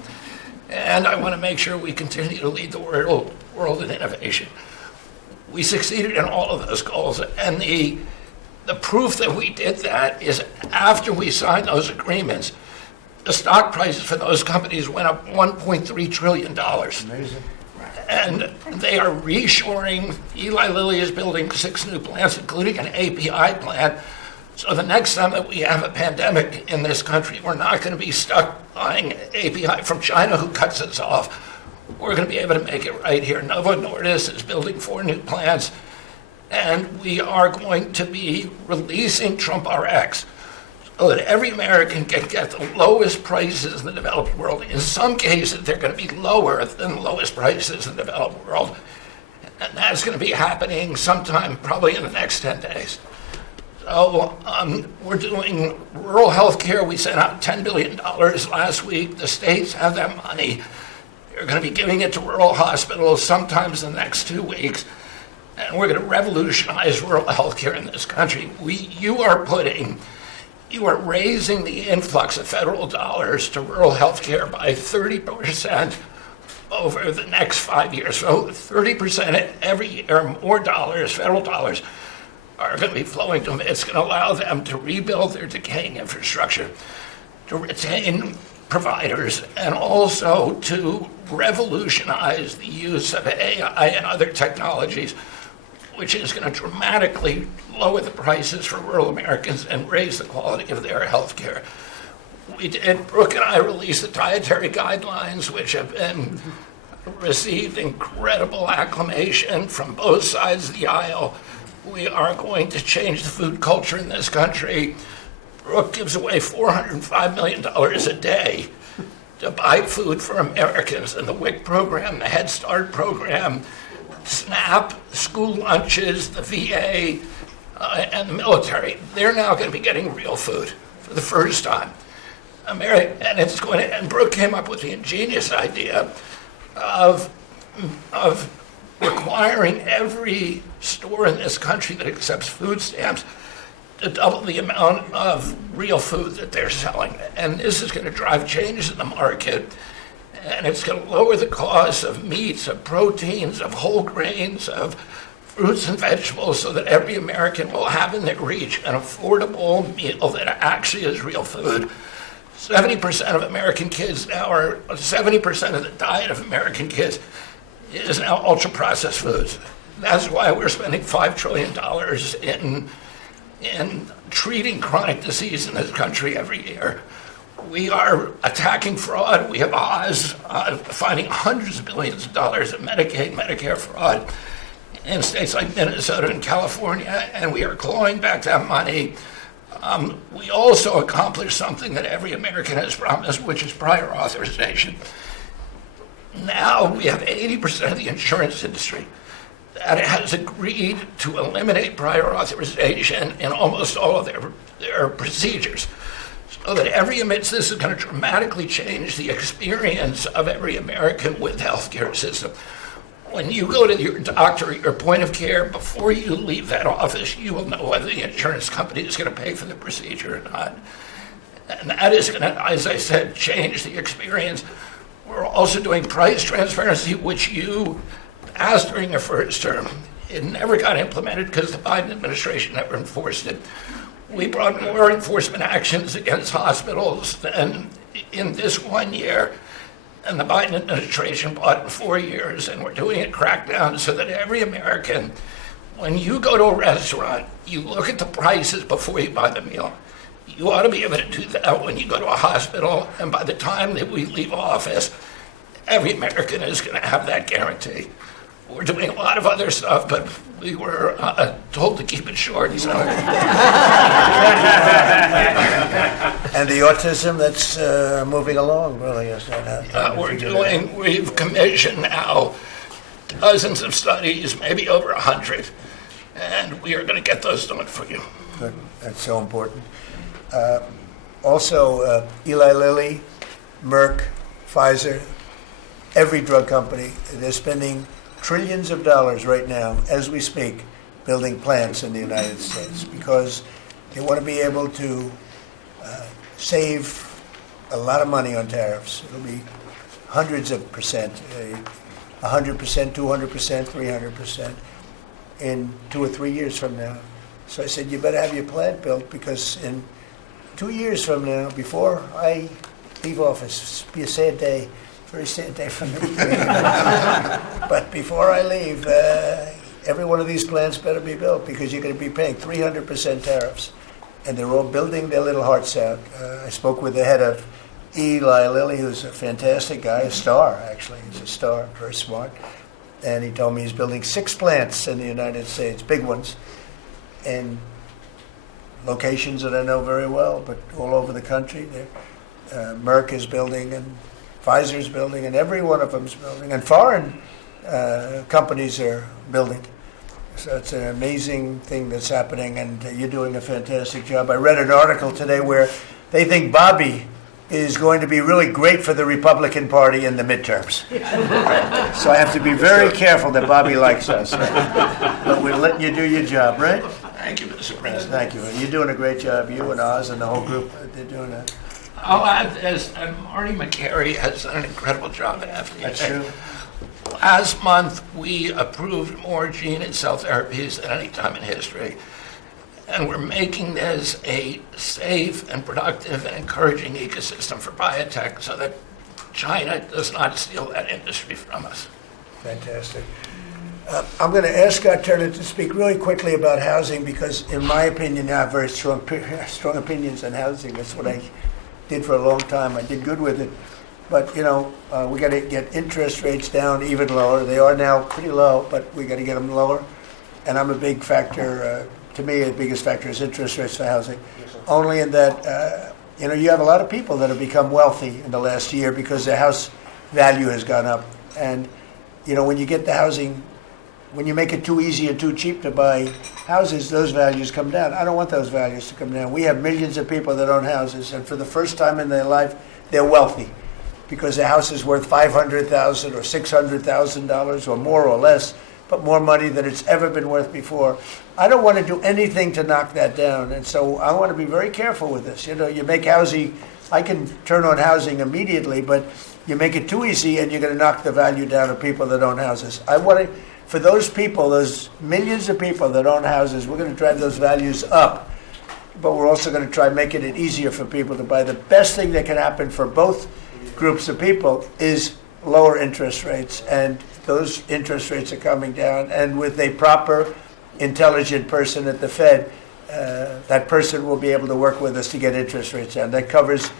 And I want to make sure we continue to lead the world in innovation. We succeeded in all of those goals. And the proof that we did that is after we signed those agreements, the stock prices for those companies went up $1.3 trillion. Amazing. And they are reshoring. Eli Lilly is building 6 new plants, including an API plant. So the next time that we have a pandemic in this country, we're not going to be stuck buying API from China, who cuts us off. We're going to be able to make it right here. Novo Nordisk is building 4 new plants, and we are going to be releasing Trump RX so that every American can get the lowest prices in the developed world. In some cases, they're going to be lower than the lowest prices in the developed world. And that's going to be happening sometime probably in the next 10 days. So we're doing rural health care. We sent out $10 billion last week. The states have that money. They're going to be giving it to rural hospitals sometimes in the next 2 weeks. And we're going to revolutionize rural health care in this country. You are raising the influx of federal dollars to rural health care by 30% over the next 5 years. So 30% every year, more dollars, federal dollars, are going to be flowing to them. It's going to allow them to rebuild their decaying infrastructure, to retain providers, and also to revolutionize the use of AI and other technologies, which is going to dramatically lower the prices for rural Americans and raise the quality of their health care. Brooke and I released the dietary guidelines, which have been received incredible acclamation from both sides of the aisle. We are going to change the food culture in this country. Brooke gives away $405 million a day to buy food for Americans. And the WIC program, the Head Start program, SNAP, school lunches, the VA, and the military, they're now going to be getting real food for the first time. And Brooke came up with the ingenious idea of requiring every store in this country that accepts food stamps to double the amount of real food that they're selling. And this is going to drive changes in the market, and it's going to lower the cost of meats, of proteins, of whole grains, of fruits and vegetables, so that every American will have in their reach an affordable meal that actually is real food. 70% of American kids now are, 70% of the diet of American kids is now ultra-processed foods. That's why we're spending $5 trillion in treating chronic disease in this country every year. We are attacking fraud. We have Oz finding hundreds of billions of dollars of Medicaid, Medicare fraud in states like Minnesota and California, and we are clawing back that money. We also accomplished something that every American has promised, which is prior authorization. Now we have 80% of the insurance industry that has agreed to eliminate prior authorization in almost all of their procedures. So that every admits this is going to dramatically change the experience of every American with the healthcare system. When you go to your doctor at your point of care, before you leave that office, you will know whether the insurance company is going to pay for the procedure or not. And that is going to, as I said, change the experience. We're also doing price transparency, which you asked during your first term. It never got implemented because the Biden administration never enforced it. We brought more enforcement actions against hospitals than in this 1 year, and the Biden administration brought in 4 years, and we're doing a crackdown so that every American, when you go to a restaurant, you look at the prices before you buy the meal. You ought to be able to do that when you go to a hospital, and by the time that we leave office, every American is going to have that guarantee. We're doing a lot of other stuff, but we were told to keep it short. So. And the autism that's moving along, really, is that We've commissioned now dozens of studies, maybe over 100, and we are going to get those done for you. Good. That's so important. Also, Eli Lilly, Merck, Pfizer, every drug company, they're spending trillions of dollars right now, as we speak, building plants in the United States because they want to be able to save a lot of money on tariffs. It'll be hundreds of percent, 100%, 200%, 300% in 2 or 3 years from now. So I said, you better have your plant built because in 2 years from now, before I leave office, it'll be a sad day. Very sad day for me. But before I leave, every one of these plants better be built because you're going to be paying 300% tariffs. And they're all building their little hearts out. I spoke with the head of Eli Lilly, who's a fantastic guy, a star, actually. He's a star, very smart. And he told me he's building 6 plants in the United States, big ones, in locations that I know very well, but all over the country. Merck is building, and Pfizer's building, and every one of them's building, and foreign companies are building. So it's an amazing thing that's happening, and you're doing a fantastic job. I read an article today where they think Bobby is going to be really great for the Republican Party in the midterms. So I have to be very careful that Bobby likes us. But we're letting you do your job, right? Thank you, Mr. President. Thank you. You're doing a great job. You and Oz and the whole group, they're doing a... I'll add this, and Marty McCary has done an incredible job at FDA. That's true. Last month, we approved more gene and cell therapies than any time in history. And we're making this a safe and productive and encouraging ecosystem for biotech so that China does not steal that industry from us. Fantastic. I'm going to ask Scott Turner to speak really quickly about housing because, in my opinion, I have very strong opinions on housing. That's what I did for a long time. I did good with it. But, we got to get interest rates down even lower. They are now pretty low, but we got to get them lower. And I'm a big factor. To me, the biggest factor is interest rates for housing. Only in that, you have a lot of people that have become wealthy in the last year because their house value has gone up. And, when you get the housing, when you make it too easy and too cheap to buy houses, those values come down. I don't want those values to come down. We have millions of people that own houses, and for the first time in their life, they're wealthy because their house is worth $500,000 or $600,000 or more or less, but more money than it's ever been worth before. I don't want to do anything to knock that down, and so I want to be very careful with this. You make housing, I can turn on housing immediately, but you make it too easy and you're going to knock the value down of people that own houses. I want to, for those people, those millions of people that own houses, we're going to drive those values up, but we're also going to try making it easier for people to buy. The best thing that can happen for both groups of people is lower interest rates, and those interest rates are coming down, and with a proper, intelligent person at the Fed, that person will be able to work with us to get interest rates down. That covers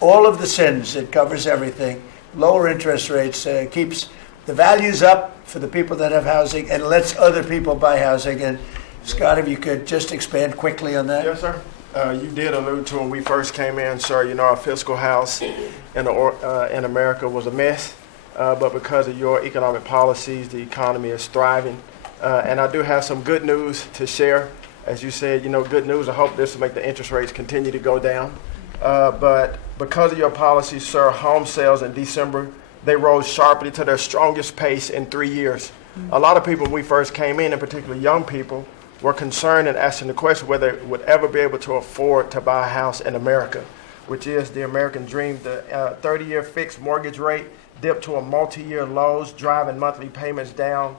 all of the sins. It covers everything. Lower interest rates keeps the values up for the people that have housing and lets other people buy housing. And Scott, if you could just expand quickly on that. Yes, sir. You did allude to when we first came in, sir, you know, our fiscal house in America was a mess. But because of your economic policies, the economy is thriving. And I do have some good news to share. As you said, you know, good news. I hope this will make the interest rates continue to go down. But because of your policies, sir, home sales in December, they rose sharply to their strongest pace in 3 years. A lot of people, when we first came in particular young people, were concerned and asking the question whether they would ever be able to afford to buy a house in America, which is the American dream. The 30-year fixed mortgage rate dipped to a multi-year lows, driving monthly payments down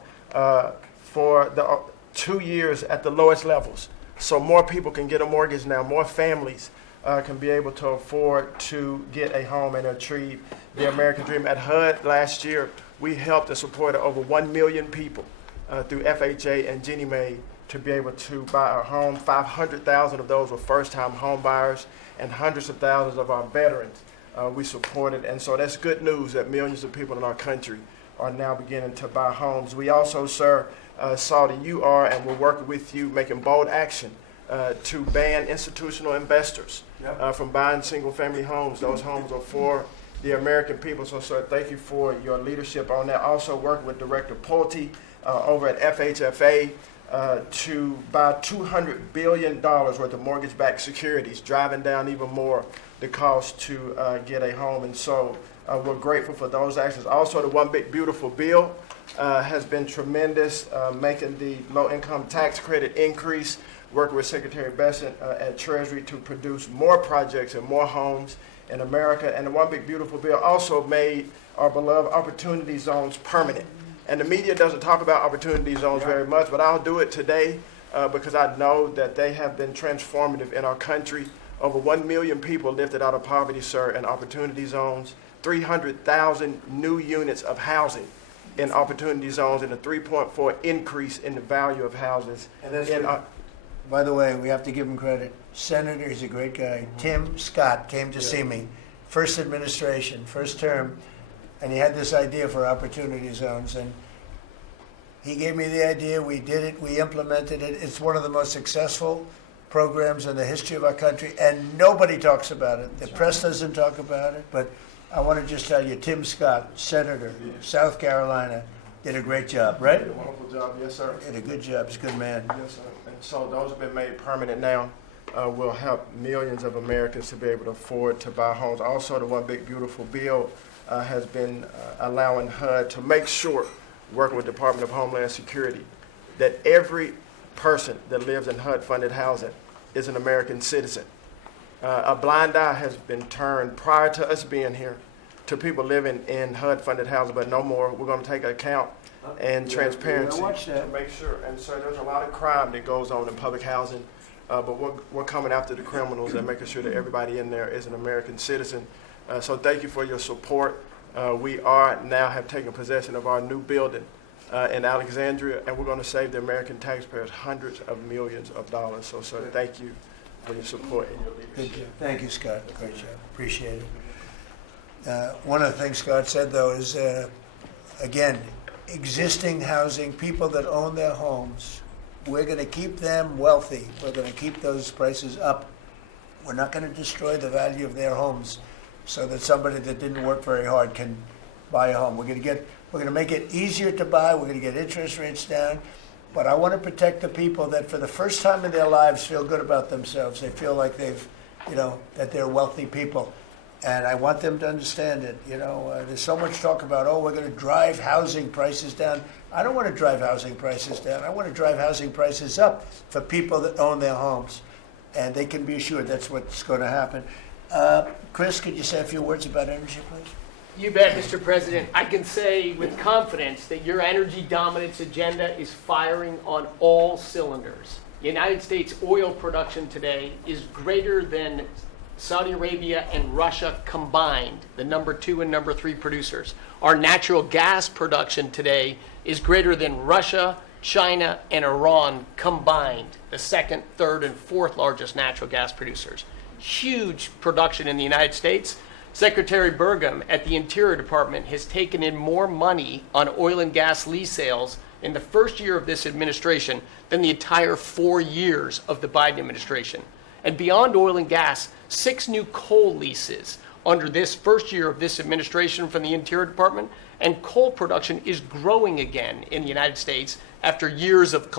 for the 2 years at the lowest levels. So more people can get a mortgage now, more families can be able to afford to get a home and achieve the American dream. At HUD last year, we helped and supported over 1 million people through FHA and Ginnie Mae to be able to buy a home. 500,000 of those were first-time home buyers, and hundreds of thousands of our veterans we supported. And so that's good news that millions of people in our country are now beginning to buy homes. We also, sir, saw that you are, and we're working with you, making bold action to ban institutional investors from buying single-family homes. Those homes are for the American people. So, sir, thank you for your leadership on that. Also working with Director Pulte over at FHFA to buy $200 billion worth of mortgage-backed securities, driving down even more the cost to get a home. And so we're grateful for those actions. Also, the One Big Beautiful Bill has been tremendous, making the low-income tax credit increase, working with Secretary Bessent at Treasury to produce more projects and more homes in America. And the One Big Beautiful Bill also made our beloved opportunity zones permanent. And the media doesn't talk about opportunity zones very much, but I'll do it today because I know that they have been transformative in our country. Over 1 million people lifted out of poverty, sir, in opportunity zones. 300,000 new units of housing in opportunity zones, and a 3.4 increase in the value of houses. And that's in good. By the way, we have to give him credit. Senator, he's a great guy. Tim Scott came to see me, first administration, first term, and he had this idea for opportunity zones. And he gave me the idea. We did it. We implemented it. It's one of the most successful programs in the history of our country, and nobody talks about it. The press doesn't talk about it. But I want to just tell you, Tim Scott, Senator, South Carolina, did a great job, right? Did a wonderful job, yes, sir. Did a good job. He's a good man. Yes, sir. And so those have been made permanent now. Will help millions of Americans to be able to afford to buy homes. Also, the One Big Beautiful Bill has been allowing HUD to make sure, working with the Department of Homeland Security, that every person that lives in HUD-funded housing is an American citizen. A blind eye has been turned prior to us being here to people living in HUD-funded housing, but no more. We're going to take account and transparency to make sure. And so there's a lot of crime that goes on in public housing, but we're coming after the criminals and making sure that everybody in there is an American citizen. So thank you for your support. We are now have taken possession of our new building in Alexandria, and we're going to save the American taxpayers hundreds of millions of dollars. So, sir, thank you for your support and your leadership. Good job. Thank you, Scott. Great job. Appreciate it. One of the things Scott said, though, is, again, existing housing, people that own their homes, we're going to keep them wealthy. We're going to keep those prices up. We're not going to destroy the value of their homes so that somebody that didn't work very hard can buy a home. We're going to make it easier to buy. We're going to get interest rates down. But I want to protect the people that for the first time in their lives feel good about themselves. They feel like that they're wealthy people. And I want them to understand it. There's so much talk about, we're going to drive housing prices down. I don't want to drive housing prices down. I want to drive housing prices up for people that own their homes. And they can be assured that's what's going to happen. Chris, could you say a few words about energy, please? You bet, Mr. President. I can say with confidence that your energy dominance agenda is firing on all cylinders. United States oil production today is greater than Saudi Arabia and Russia combined, the number 2 and number 3 producers. Our natural gas production today is greater than Russia China, and Iran combined, the second, third, and fourth largest natural gas producers. Huge production in the United States. Secretary Burgum at the Interior Department has taken in more money on oil and gas lease sales in the first year of this administration than the entire 4 years of the Biden administration. And beyond oil and gas, 6 new coal leases under this first year of this administration from the Interior Department, and coal production is growing again in the United States after years of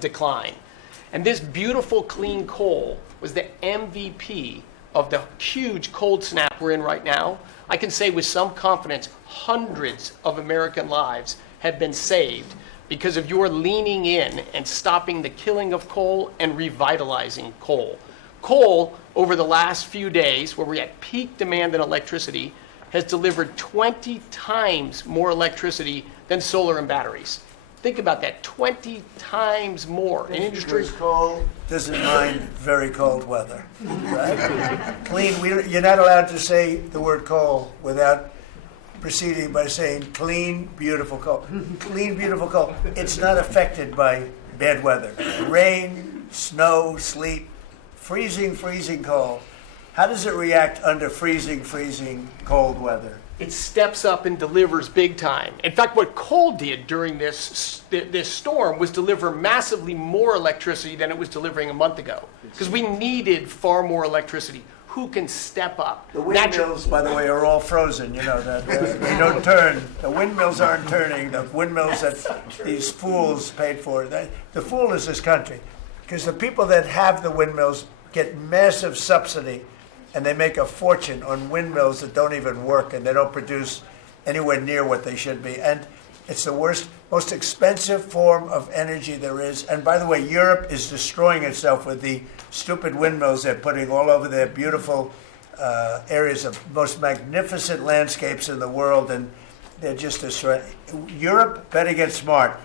decline. And this beautiful clean coal was the MVP of the huge cold snap we're in right now. I can say with some confidence, hundreds of American lives have been saved because of your leaning in and stopping the killing of coal and revitalizing coal. Coal, over the last few days, where we're at peak demand in electricity, has delivered 20 times more electricity than solar and batteries. Think about that, 20 times more. An industry. Because coal doesn't mind very cold weather, right? Clean, you're not allowed to say the word coal without proceeding by saying clean, beautiful coal. Clean, beautiful coal. It's not affected by bad weather. Rain, snow, sleet, freezing cold. How does it react under freezing cold weather? It steps up and delivers big time. In fact, what coal did during this storm was deliver massively more electricity than it was delivering a month ago, because we needed far more electricity. Who can step up? The windmills, by the way, are all frozen. You know that they don't turn. The windmills aren't turning. The windmills that these fools paid for. The fool is this country, because the people that have the windmills get massive subsidy, and they make a fortune on windmills that don't even work, and they don't produce anywhere near what they should be. And it's the worst, most expensive form of energy there is. And by the way, Europe is destroying itself with the stupid windmills they're putting all over their beautiful areas of most magnificent landscapes in the world, and they're just destroying. Europe better get smart.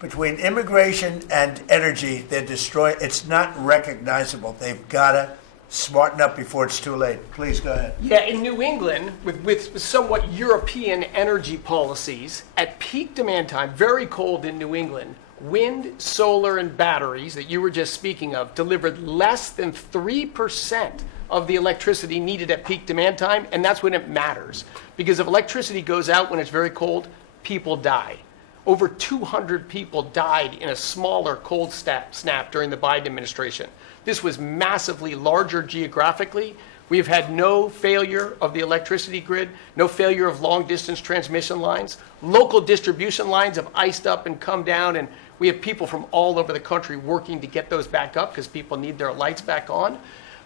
Between immigration and energy, they're destroying. It's not recognizable. They've got to smarten up before it's too late. Please go ahead. Yeah, in New England, with somewhat European energy policies, at peak demand time, very cold in New England, wind, solar, and batteries that you were just speaking of delivered less than 3% of the electricity needed at peak demand time, and that's when it matters. Because if electricity goes out when it's very cold, people die. Over 200 people died in a smaller cold snap during the Biden administration. This was massively larger geographically. We've had no failure of the electricity grid, no failure of long-distance transmission lines. Local distribution lines have iced up and come down, and we have people from all over the country working to get those back up because people need their lights back on.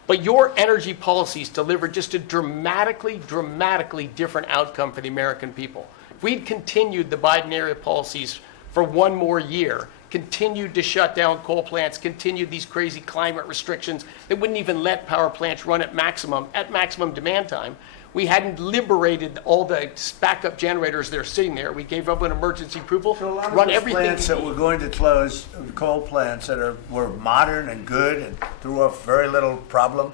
But your energy policies delivered just a dramatically different outcome for the American people. If we'd continued the Biden-era policies for one more year, continued to shut down coal plants, continued these crazy climate restrictions that wouldn't even let power plants run at maximum demand time, we hadn't liberated all the backup generators that are sitting there. We gave up an emergency approval, So a lot of run those everything. plants that were going to close, coal plants that were modern and good and threw up very little problem,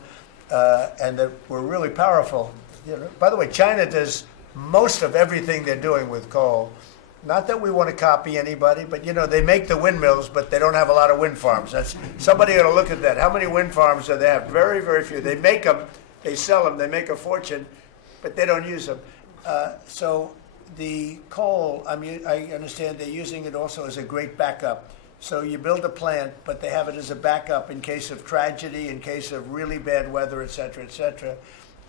and that were really powerful. You know, by the way, China does most of everything they're doing with coal. Not that we want to copy anybody, but you know, they make the windmills, but they don't have a lot of wind farms. That's somebody ought to look at that. How many wind farms do they have? Very, very few. They make them, they sell them, they make a fortune, but they don't use them. So the coal, I mean, I understand they're using it also as a great backup. So you build a plant, but they have it as a backup in case of tragedy, in case of really bad weather, et cetera, et cetera.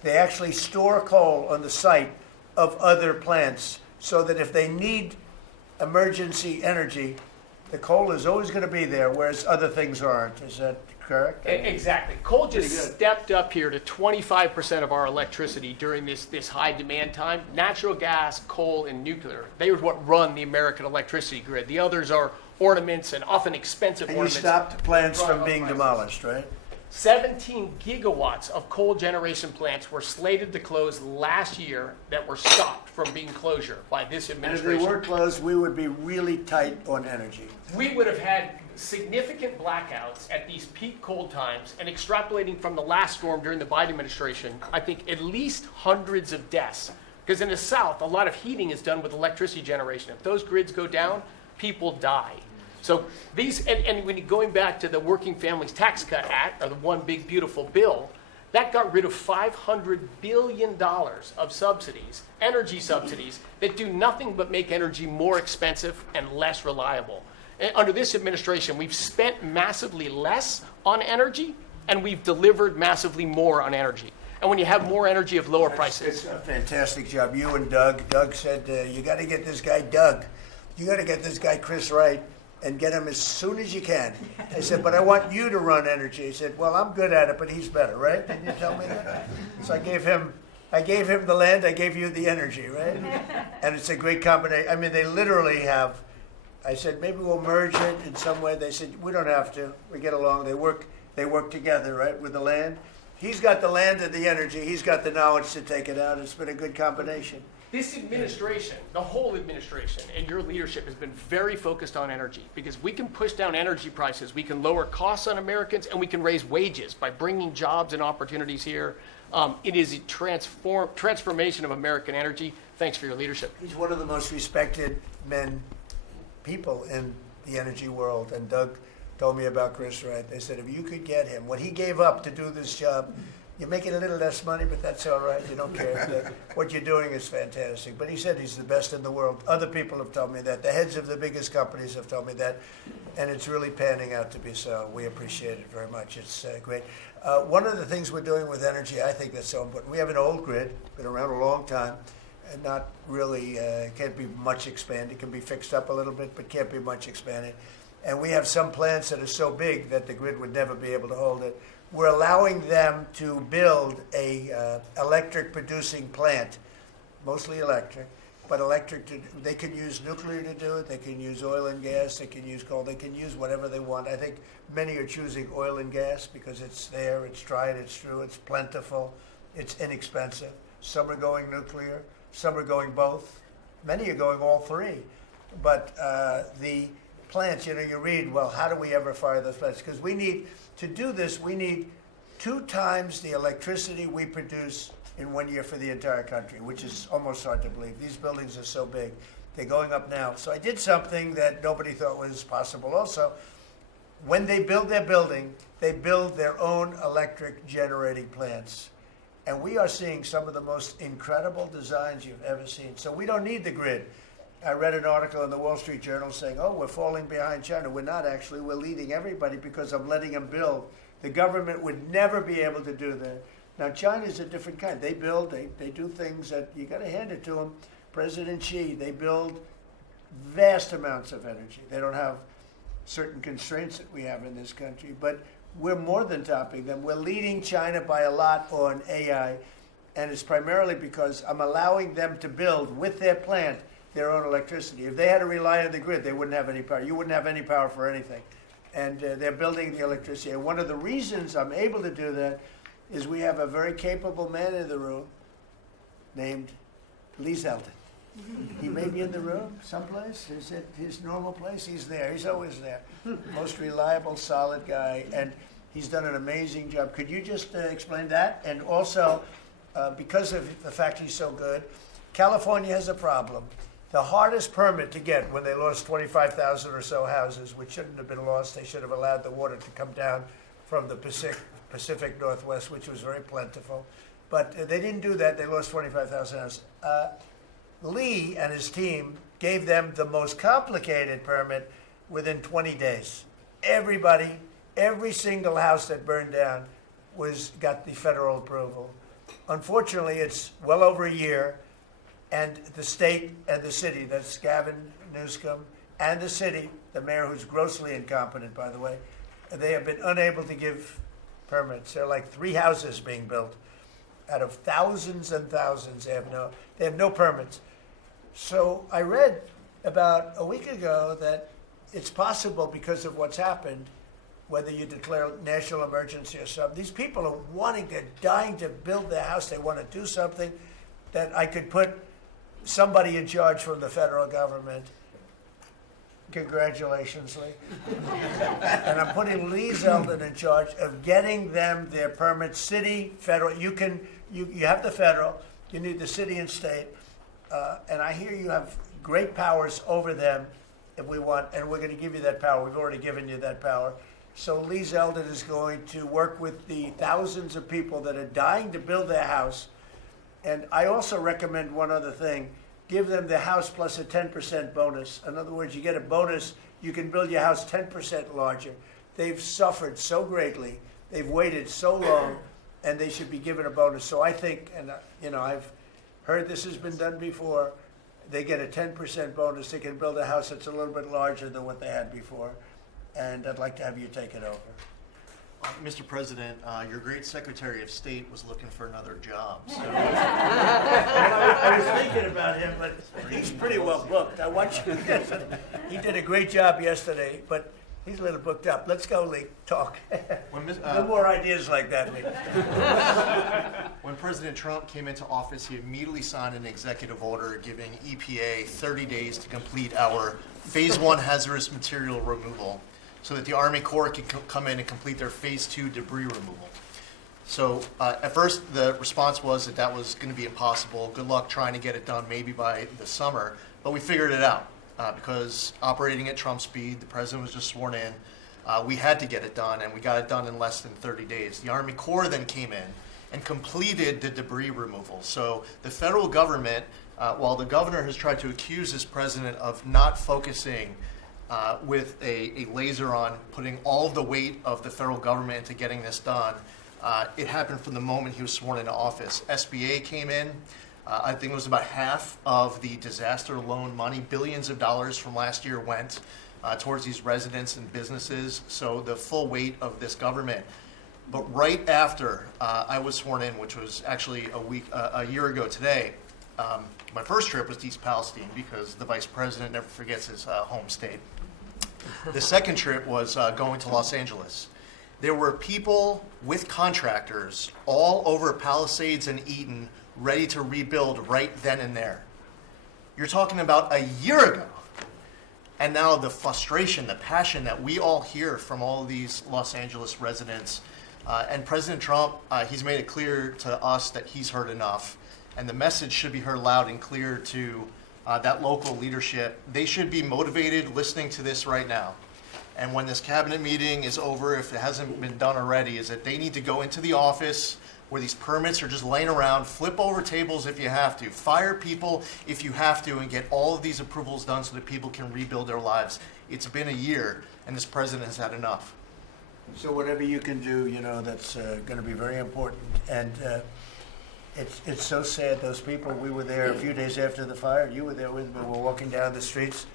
They actually store coal on the site of other plants, so that if they need emergency energy, the coal is always going to be there, whereas other things aren't. Is that correct? Exactly. Coal just stepped up here to 25% of our electricity during this high demand time. Natural gas, coal, and nuclear, they are what run the American electricity grid. The others are ornaments and often expensive And you ornaments. stopped plants from being Prices. demolished, right? 17 gigawatts of coal generation plants were slated to close last year that were stopped from being closure by this And if they administration. were closed, we would be really tight on energy. We would have had significant blackouts at these peak cold times, and extrapolating from the last storm during the Biden administration, I think at least hundreds of deaths. Because in the South, a lot of heating is done with electricity generation. If those grids go down, people die. So these, and when going back to the Working Families Tax Cut Act, or the One Big Beautiful Bill, that got rid of $500 billion of subsidies, energy subsidies, that do nothing but make energy more expensive and less reliable. And under this administration, we've spent massively less on energy, and we've delivered massively more on energy. And when you have more energy of lower prices. It's a fantastic job. You and Doug. Doug said, you got to get this guy, Doug. You got to get this guy, Chris Wright, and get him as soon as you can. I said, but I want you to run energy. He said, well, I'm good at it, but he's better, right? Didn't you tell me that? So I gave him the land, I gave you the energy, right? And it's a great combination. I mean, they literally have, I said, maybe we'll merge it in some way. They said, we don't have to. We get along. They work together, right, with the land. He's got the land and the energy. He's got the knowledge to take it out. It's been a good combination. This administration, the whole administration, and your leadership has been very focused on energy, because we can push down energy prices, we can lower costs on Americans, and we can raise wages by bringing jobs and opportunities here. It is a transformation of American energy. Thanks for your leadership. He's one of the most respected people in the energy world. And Doug told me about Chris Wright. They said, if you could get him, what he gave up to do this job, you're making a little less money, but that's all right. You don't care. What you're doing is fantastic. But he said he's the best in the world. Other people have told me that. The heads of the biggest companies have told me that. And it's really panning out to be so. We appreciate it very much. It's great. One of the things we're doing with energy, I think that's so important. We have an old grid, been around a long time, and not really, can't be much expanded. It can be fixed up a little bit, but can't be much expanded. And we have some plants that are so big that the grid would never be able to hold it. We're allowing them to build a electric producing plant, mostly electric, but they can use nuclear to do it, they can use oil and gas, they can use coal, they can use whatever they want. I think many are choosing oil and gas because it's there, it's tried, it's true, it's plentiful, it's inexpensive. Some are going nuclear, some are going both, many are going all three. But the plants, you read, well, how do we ever fire those plants? Because to do this, we need 2 times the electricity we produce in 1 year for the entire country, which is almost hard to believe. These buildings are so big. They're going up now. So I did something that nobody thought was possible also. When they build their building, they build their own electric generating plants. And we are seeing some of the most incredible designs you've ever seen. So we don't need the grid. I read an article in the Wall Street Journal saying, oh, we're falling behind China. We're not actually. We're leading everybody because I'm letting them build. The government would never be able to do that. Now, China's a different kind. They build, they do things that you got to hand it to them. President Xi, they build vast amounts of energy. They don't have certain constraints that we have in this country, but we're more than topping them. We're leading China by a lot on AI, and it's primarily because I'm allowing them to build with their plant their own electricity. If they had to rely on the grid, they wouldn't have any power. You wouldn't have any power for anything. And they're building the electricity. And one of the reasons I'm able to do that is we have a very capable man in the room named Lee Zeldin. He may be in the room someplace. Is it his normal place? He's there. He's always there. Most reliable, solid guy. And he's done an amazing job. Could you just explain that? And also, because of the fact he's so good, California has a problem. The hardest permit to get when they lost 25,000 or so houses, which shouldn't have been lost, they should have allowed the water to come down from the Pacific Northwest, which was very plentiful. But they didn't do that. They lost 25,000 houses. Lee and his team gave them the most complicated permit within 20 days. Every single house that burned down got the federal approval. Unfortunately, it's well over a year. And the state and the city, that's Gavin Newsom, and the city, the mayor who's grossly incompetent, by the way, they have been unable to give permits. There are like 3 houses being built out of thousands and thousands. They have no permits. So I read about a week ago that it's possible because of what's happened, whether you declare national emergency or something, these people are they're dying to build their house. They want to do something that I could put somebody in charge from the federal government. Congratulations, Lee. And I'm putting Lee Zeldin in charge of getting them their permits, city, federal. You have the federal, you need the city and state, and I hear you have great powers over them. if we want, and we're going to give you that power. We've already given you that power. So Lee Zeldin is going to work with the thousands of people that are dying to build their house. And I also recommend one other thing. Give them the house plus a 10% bonus. In other words, you get a bonus, you can build your house 10% larger. They've suffered so greatly. They've waited so long, and they should be given a bonus. So I think, and I've heard this has been done before, they get a 10% bonus. They can build a house that's a little bit larger than what they had before. And I'd like to have you take it over. Mr. President, your great Secretary of State was looking for another job. So I was thinking about him, but he's pretty well booked. I watched him yesterday. He did a great job yesterday, but he's a little booked up. Let's go, Lee. Talk. No more ideas like that, Lee. when President Trump came into office, he immediately signed an executive order giving EPA 30 days to complete our Phase 1 hazardous material removal so that the Army Corps can come in and complete their Phase 2 debris removal. So at first, the response was that was going to be impossible. Good luck trying to get it done maybe by the summer. But we figured it out because operating at Trump speed, the president was just sworn in. We had to get it done, and we got it done in less than 30 days. The Army Corps then came in and completed the debris removal. So the federal government, while the governor has tried to accuse this president of not focusing with a laser on putting all of the weight of the federal government into getting this done, it happened from the moment he was sworn into office. SBA came in. I think it was about half of the disaster loan money, billions of dollars from last year went towards these residents and businesses. So the full weight of this government. But right after I was sworn in, which was actually a year ago today, my first trip was to East Palestine because the vice president never forgets his home state. The second trip was going to Los Angeles. There were people with contractors all over Palisades and Eaton ready to rebuild right then and there. You're talking about a year ago. And now the frustration, the passion that we all hear from all of these Los Angeles residents. And President Trump, he's made it clear to us that he's heard enough. And the message should be heard loud and clear to that local leadership. They should be motivated listening to this right now. And when this cabinet meeting is over, if it hasn't been done already, is that they need to go into the office where these permits are just laying around, flip over tables if you have to, fire people if you have to, and get all of these approvals done so that people can rebuild their lives. It's been a year, and this president has had enough. So whatever you can do, that's going to be very important. And it's so sad, those people, we were there a few days after the fire, you were there with me, we were walking down the streets.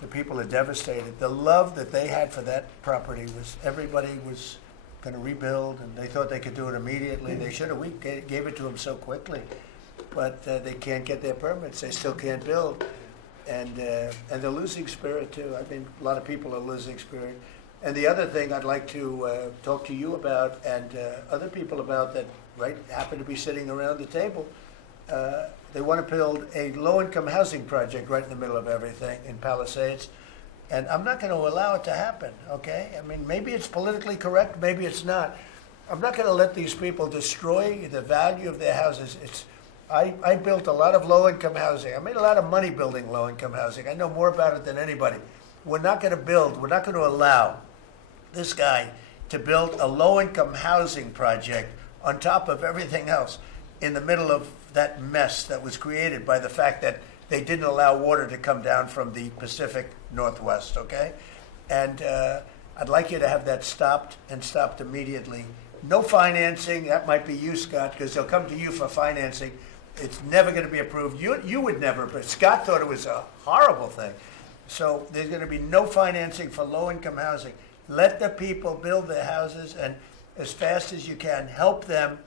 The people are devastated. The love that they had for that property was, everybody was going to rebuild, and they thought they could do it immediately. They should have. We gave it to them so quickly, but they can't get their permits. They still can't build, and they're losing spirit too. I mean, a lot of people are losing spirit. And the other thing I'd like to talk to you about and other people about that happen to be sitting around the table. They want to build a low-income housing project right in the middle of everything in Palisades. And I'm not going to allow it to happen, okay? I mean, maybe it's politically correct, maybe it's not. I'm not going to let these people destroy the value of their houses. I built a lot of low-income housing. I made a lot of money building low-income housing. I know more about it than anybody. We're not going to allow this guy to build a low-income housing project on top of everything else in the middle of that mess that was created by the fact that they didn't allow water to come down from the Pacific Northwest, okay? And I'd like you to have that stopped and stopped immediately. No financing. That might be you, Scott, because they'll come to you for financing. It's never going to be approved. You would never, but Scott thought it was a horrible thing. So there's going to be no financing for low-income housing. Let the people build their houses, and as fast as you can, help them,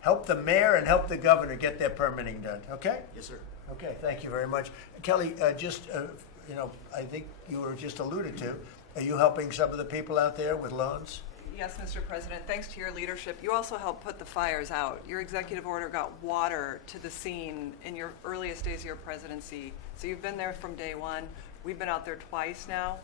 help the mayor and help the governor get their permitting done, okay? Yes, sir. Okay, thank you very much. Kelly, I think you were just alluded to, are you helping some of the people out there with loans? Yes, Mr. President, thanks to your leadership, you also helped put the fires out. Your executive order got water to the scene in your earliest days of your presidency. So you've been there from day one. We've been out there twice now.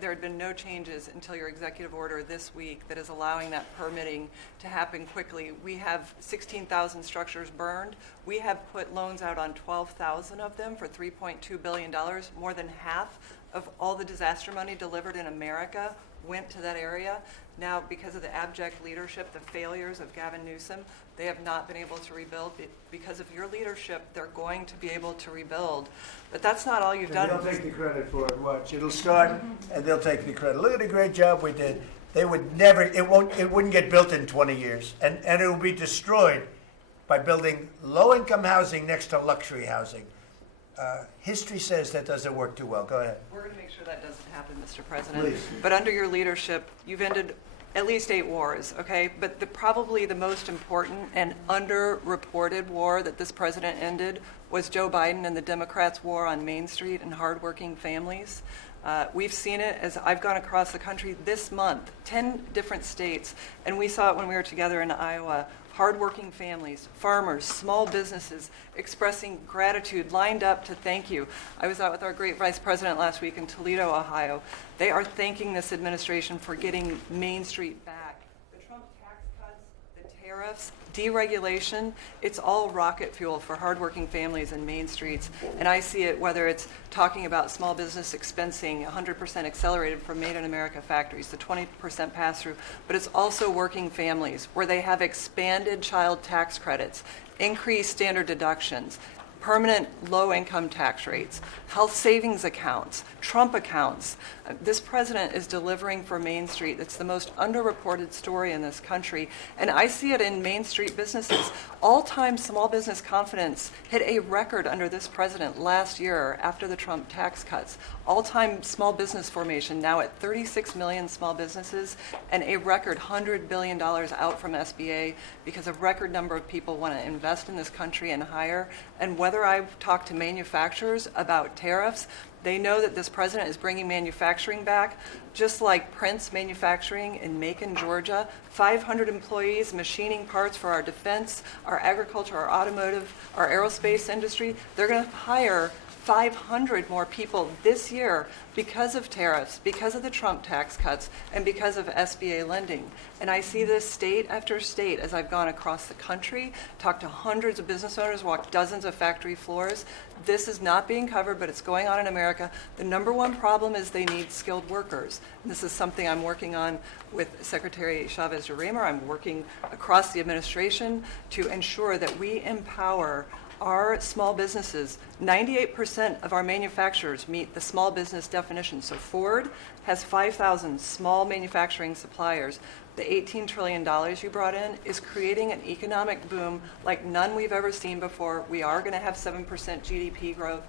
There had been no changes until your executive order this week that is allowing that permitting to happen quickly. We have 16,000 structures burned. We have put loans out on 12,000 of them for $3.2 billion. More than half of all the disaster money delivered in America went to that area. Now, because of the abject leadership, the failures of Gavin Newsom, they have not been able to rebuild. Because of your leadership, they're going to be able to rebuild. But that's not all you've done. They'll take the credit for it, watch. It'll start, and they'll take the credit. Look at the great job we did. They would never, it wouldn't get built in 20 years, and it will be destroyed by building low-income housing next to luxury housing. History says that doesn't work too well. Go ahead. We're going to make sure that doesn't happen, Mr. President. Please. But under your leadership, you've ended at least 8 wars, okay? But probably the most important and underreported war that this president ended was Joe Biden and the Democrats' war on Main Street and hardworking families. We've seen it as I've gone across the country this month, 10 different states, and we saw it when we were together in Iowa. Hardworking families, farmers, small businesses expressing gratitude, lined up to thank you. I was out with our great vice president last week in Toledo, Ohio. They are thanking this administration for getting Main Street back. The Trump tax cuts, the tariffs, deregulation, it's all rocket fuel for hardworking families and Main Streets. And I see it whether it's talking about small business expensing, 100% accelerated for Made in America factories, the 20% pass-through, but it's also working families where they have expanded child tax credits, increased standard deductions, permanent low-income tax rates, health savings accounts, Trump accounts. This president is delivering for Main Street. It's the most underreported story in this country. And I see it in Main Street businesses. All-time small business confidence hit a record under this president last year after the Trump tax cuts. All-time small business formation now at 36 million small businesses and a record $100 billion out from SBA because a record number of people want to invest in this country and hire. And whether I've talked to manufacturers about tariffs, they know that this president is bringing manufacturing back, just like Prince Manufacturing in Macon, Georgia. 500 employees machining parts for our defense, our agriculture, our automotive, our aerospace industry. They're going to hire 500 more people this year because of tariffs, because of the Trump tax cuts, and because of SBA lending. And I see this state after state as I've gone across the country, talked to hundreds of business owners, walked dozens of factory floors. This is not being covered, but it's going on in America. The number one problem is they need skilled workers. And this is something I'm working on with Secretary Chavez-Urimer. I'm working across the administration to ensure that we empower our small businesses. 98% of our manufacturers meet the small business definition. So Ford has 5,000 small manufacturing suppliers. The $18 trillion you brought in is creating an economic boom like none we've ever seen before. We are going to have 7% GDP growth.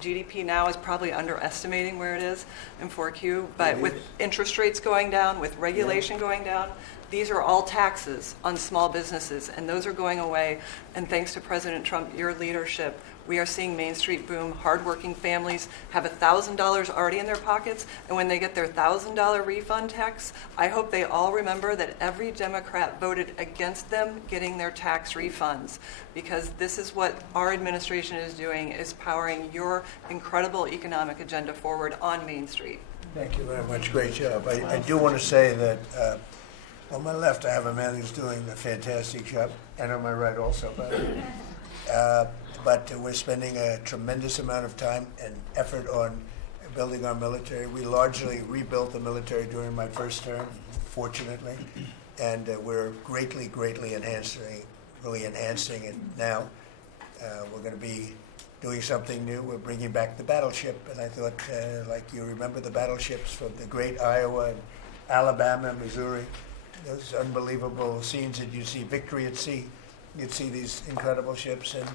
GDP now is probably underestimating where it is in 4Q, but with interest rates going down, with regulation going down, these are all taxes on small businesses, and those are going away. And thanks to President Trump, your leadership, we are seeing Main Street boom. Hardworking families have $1,000 already in their pockets, and when they get their $1,000 refund tax, I hope they all remember that every Democrat voted against them getting their tax refunds, because this is what our administration is doing, is powering your incredible economic agenda forward on Main Street. Thank you very much. Great job. I do want to say that on my left, I have a man who's doing a fantastic job, and on my right also, but we're spending a tremendous amount of time and effort on building our military. We largely rebuilt the military during my first term, fortunately, and we're greatly enhancing it now. We're going to be doing something new. We're bringing back the battleship, and I thought, like you remember the battleships from the great Iowa and Alabama, Missouri, those unbelievable scenes that you see, Victory at Sea. You'd see these incredible ships, and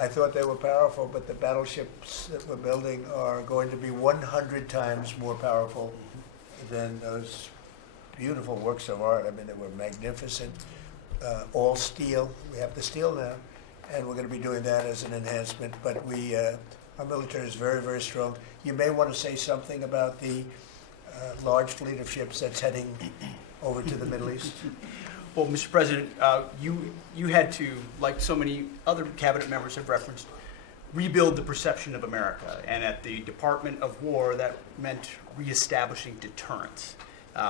I thought they were powerful, but the battleships that we're building are going to be 100 times more powerful than those beautiful works of art. I mean, they were magnificent, all steel. We have the steel now, and we're going to be doing that as an enhancement, but our military is very strong. You may want to say something about the large fleet of ships that's heading over to the Middle East. Well, Mr. President, you had to, like so many other cabinet members have referenced, rebuild the perception of America. And at the Department of War, that meant reestablishing deterrence.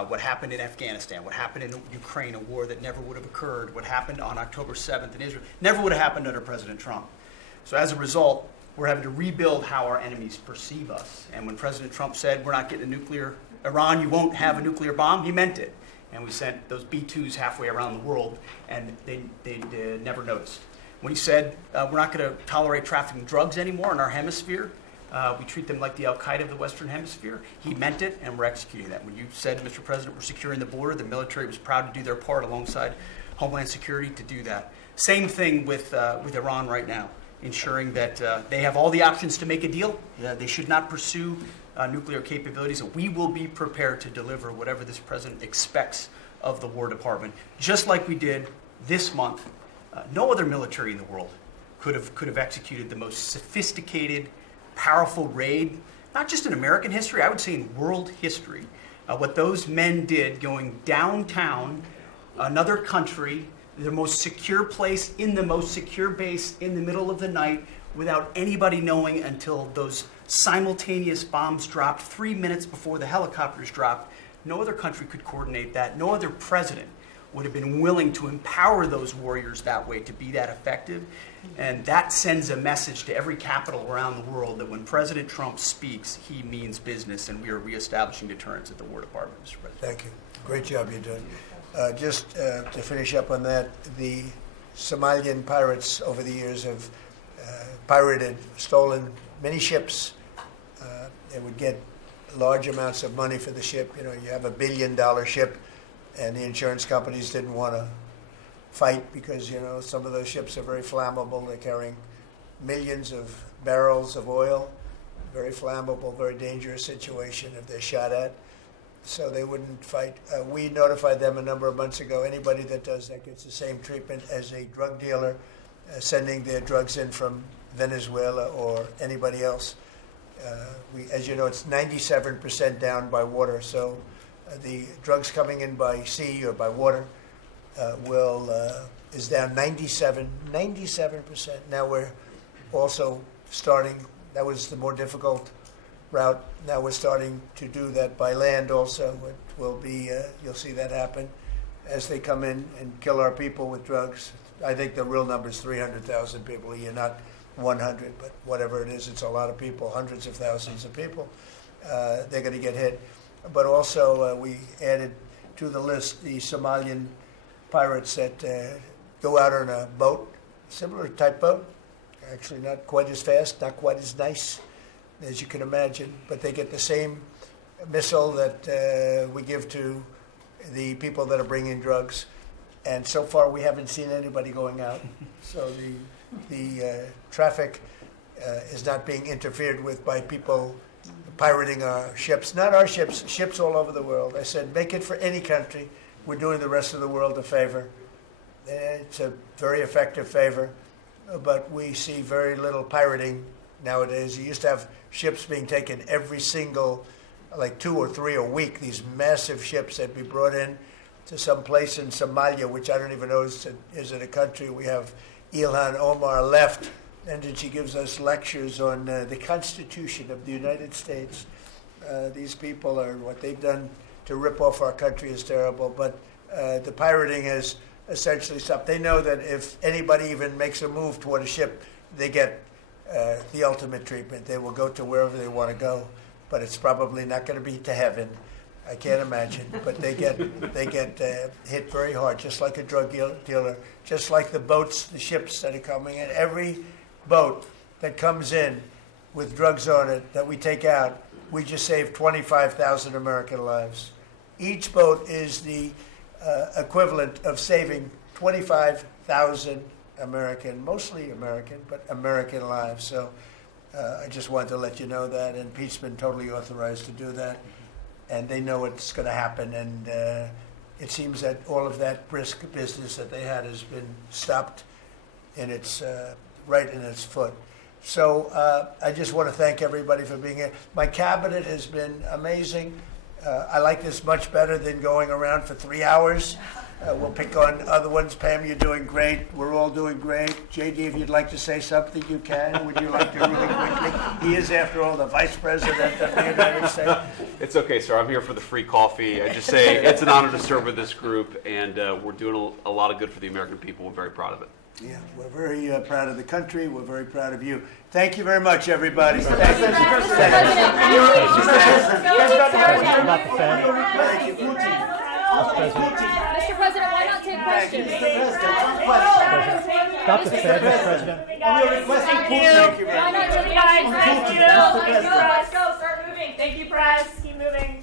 What happened in Afghanistan, what happened in Ukraine, a war that never would have occurred, what happened on October 7th in Israel, never would have happened under President Trump. So as a result, we're having to rebuild how our enemies perceive us. And when President Trump said, we're not getting Iran, you won't have a nuclear bomb, he meant it. And we sent those B-2s halfway around the world, and they never noticed. When he said, we're not going to tolerate trafficking drugs anymore in our hemisphere, we treat them like the Al-Qaeda of the Western Hemisphere, he meant it, and we're executing that. When you said, Mr. President, we're securing the border, the military was proud to do their part alongside Homeland Security to do that. Same thing with Iran right now, ensuring that they have all the options to make a deal. They should not pursue nuclear capabilities, and we will be prepared to deliver whatever this president expects of the War Department, just like we did this month. No other military in the world could have executed the most sophisticated, powerful raid, not just in American history, I would say in world history. What those men did going downtown, another country, the most secure place in the most secure base in the middle of the night, without anybody knowing until those simultaneous bombs dropped 3 minutes before the helicopters dropped. No other country could coordinate that. No other president would have been willing to empower those warriors that way to be that effective. And that sends a message to every capital around the world that when President Trump speaks, he means business, and we are reestablishing deterrence at the War Department, Mr. President. Thank you. Great job you're doing. Just to finish up on that, the Somalian pirates over the years have stolen many ships. They would get large amounts of money for the ship. You know, you have $1 billion ship, and the insurance companies didn't want to fight because, you know, some of those ships are very flammable. They're carrying millions of barrels of oil. Very flammable, very dangerous situation if they're shot at. So they wouldn't fight. We notified them a number of months ago. Anybody that does that gets the same treatment as a drug dealer sending their drugs in from Venezuela or anybody else. As you know, it's 97% down by water. So the drugs coming in by sea or by water is down 97%. Now we're also starting. That was the more difficult route. Now we're starting to do that by land also. It will be, you'll see that happen as they come in and kill our people with drugs. I think the real number is 300,000 people a year, not 100, but whatever it is, it's a lot of people, hundreds of thousands of people. They're going to get hit. But also we added to the list the Somalian pirates that go out on a boat, similar type boat, actually not quite as fast, not quite as nice as you can imagine, but they get the same missile that we give to the people that are bringing drugs. And so far, we haven't seen anybody going out. So the traffic is not being interfered with by people pirating our ships. Not our ships, ships all over the world. I said, make it for any country. We're doing the rest of the world a favor. It's a very effective favor, but we see very little pirating nowadays. You used to have ships being taken every single, like 2 or 3 a week, these massive ships that be brought in to some place in Somalia, which I don't even know is it a country. We have Ilhan Omar left, and then she gives us lectures on the Constitution of the United States. These people are, what they've done to rip off our country is terrible, but the pirating has essentially stopped. They know that if anybody even makes a move toward a ship, they get the ultimate treatment. They will go to wherever they want to go, but it's probably not going to be to heaven. I can't imagine, but they get hit very hard, just like a drug dealer, just like the boats, the ships that are coming in. Every boat that comes in with drugs on it that we take out, we just saved 25,000 American lives. Each boat is the equivalent of saving 25,000 American, mostly American, but American lives. So I just wanted to let you know that, and Pete's been totally authorized to do that. And they know it's going to happen, and it seems that all of that brisk business that they had has been stopped in its right in its foot. So I just want to thank everybody for being here. My cabinet has been amazing. I like this much better than going around for 3 hours We'll pick on other ones. Pam, you're doing great. We're all doing great. JD, if you'd like to say something, you can. Would you like to really quickly? He is, after all, the Vice President of the United States. It's okay, sir. I'm here for the free coffee. I just say it's an honor to serve with this group, and we're doing a lot of good for the American people. We're very proud of it. Yeah, we're very proud of the country. We're very proud of you. Thank you very much, everybody. Thank you. Mr. President, why not take questions? Stop the Fed, Mr. President. Why not take questions? Thank you, guys. Thank you. Let's go. Start moving. Thank you, press. Keep moving.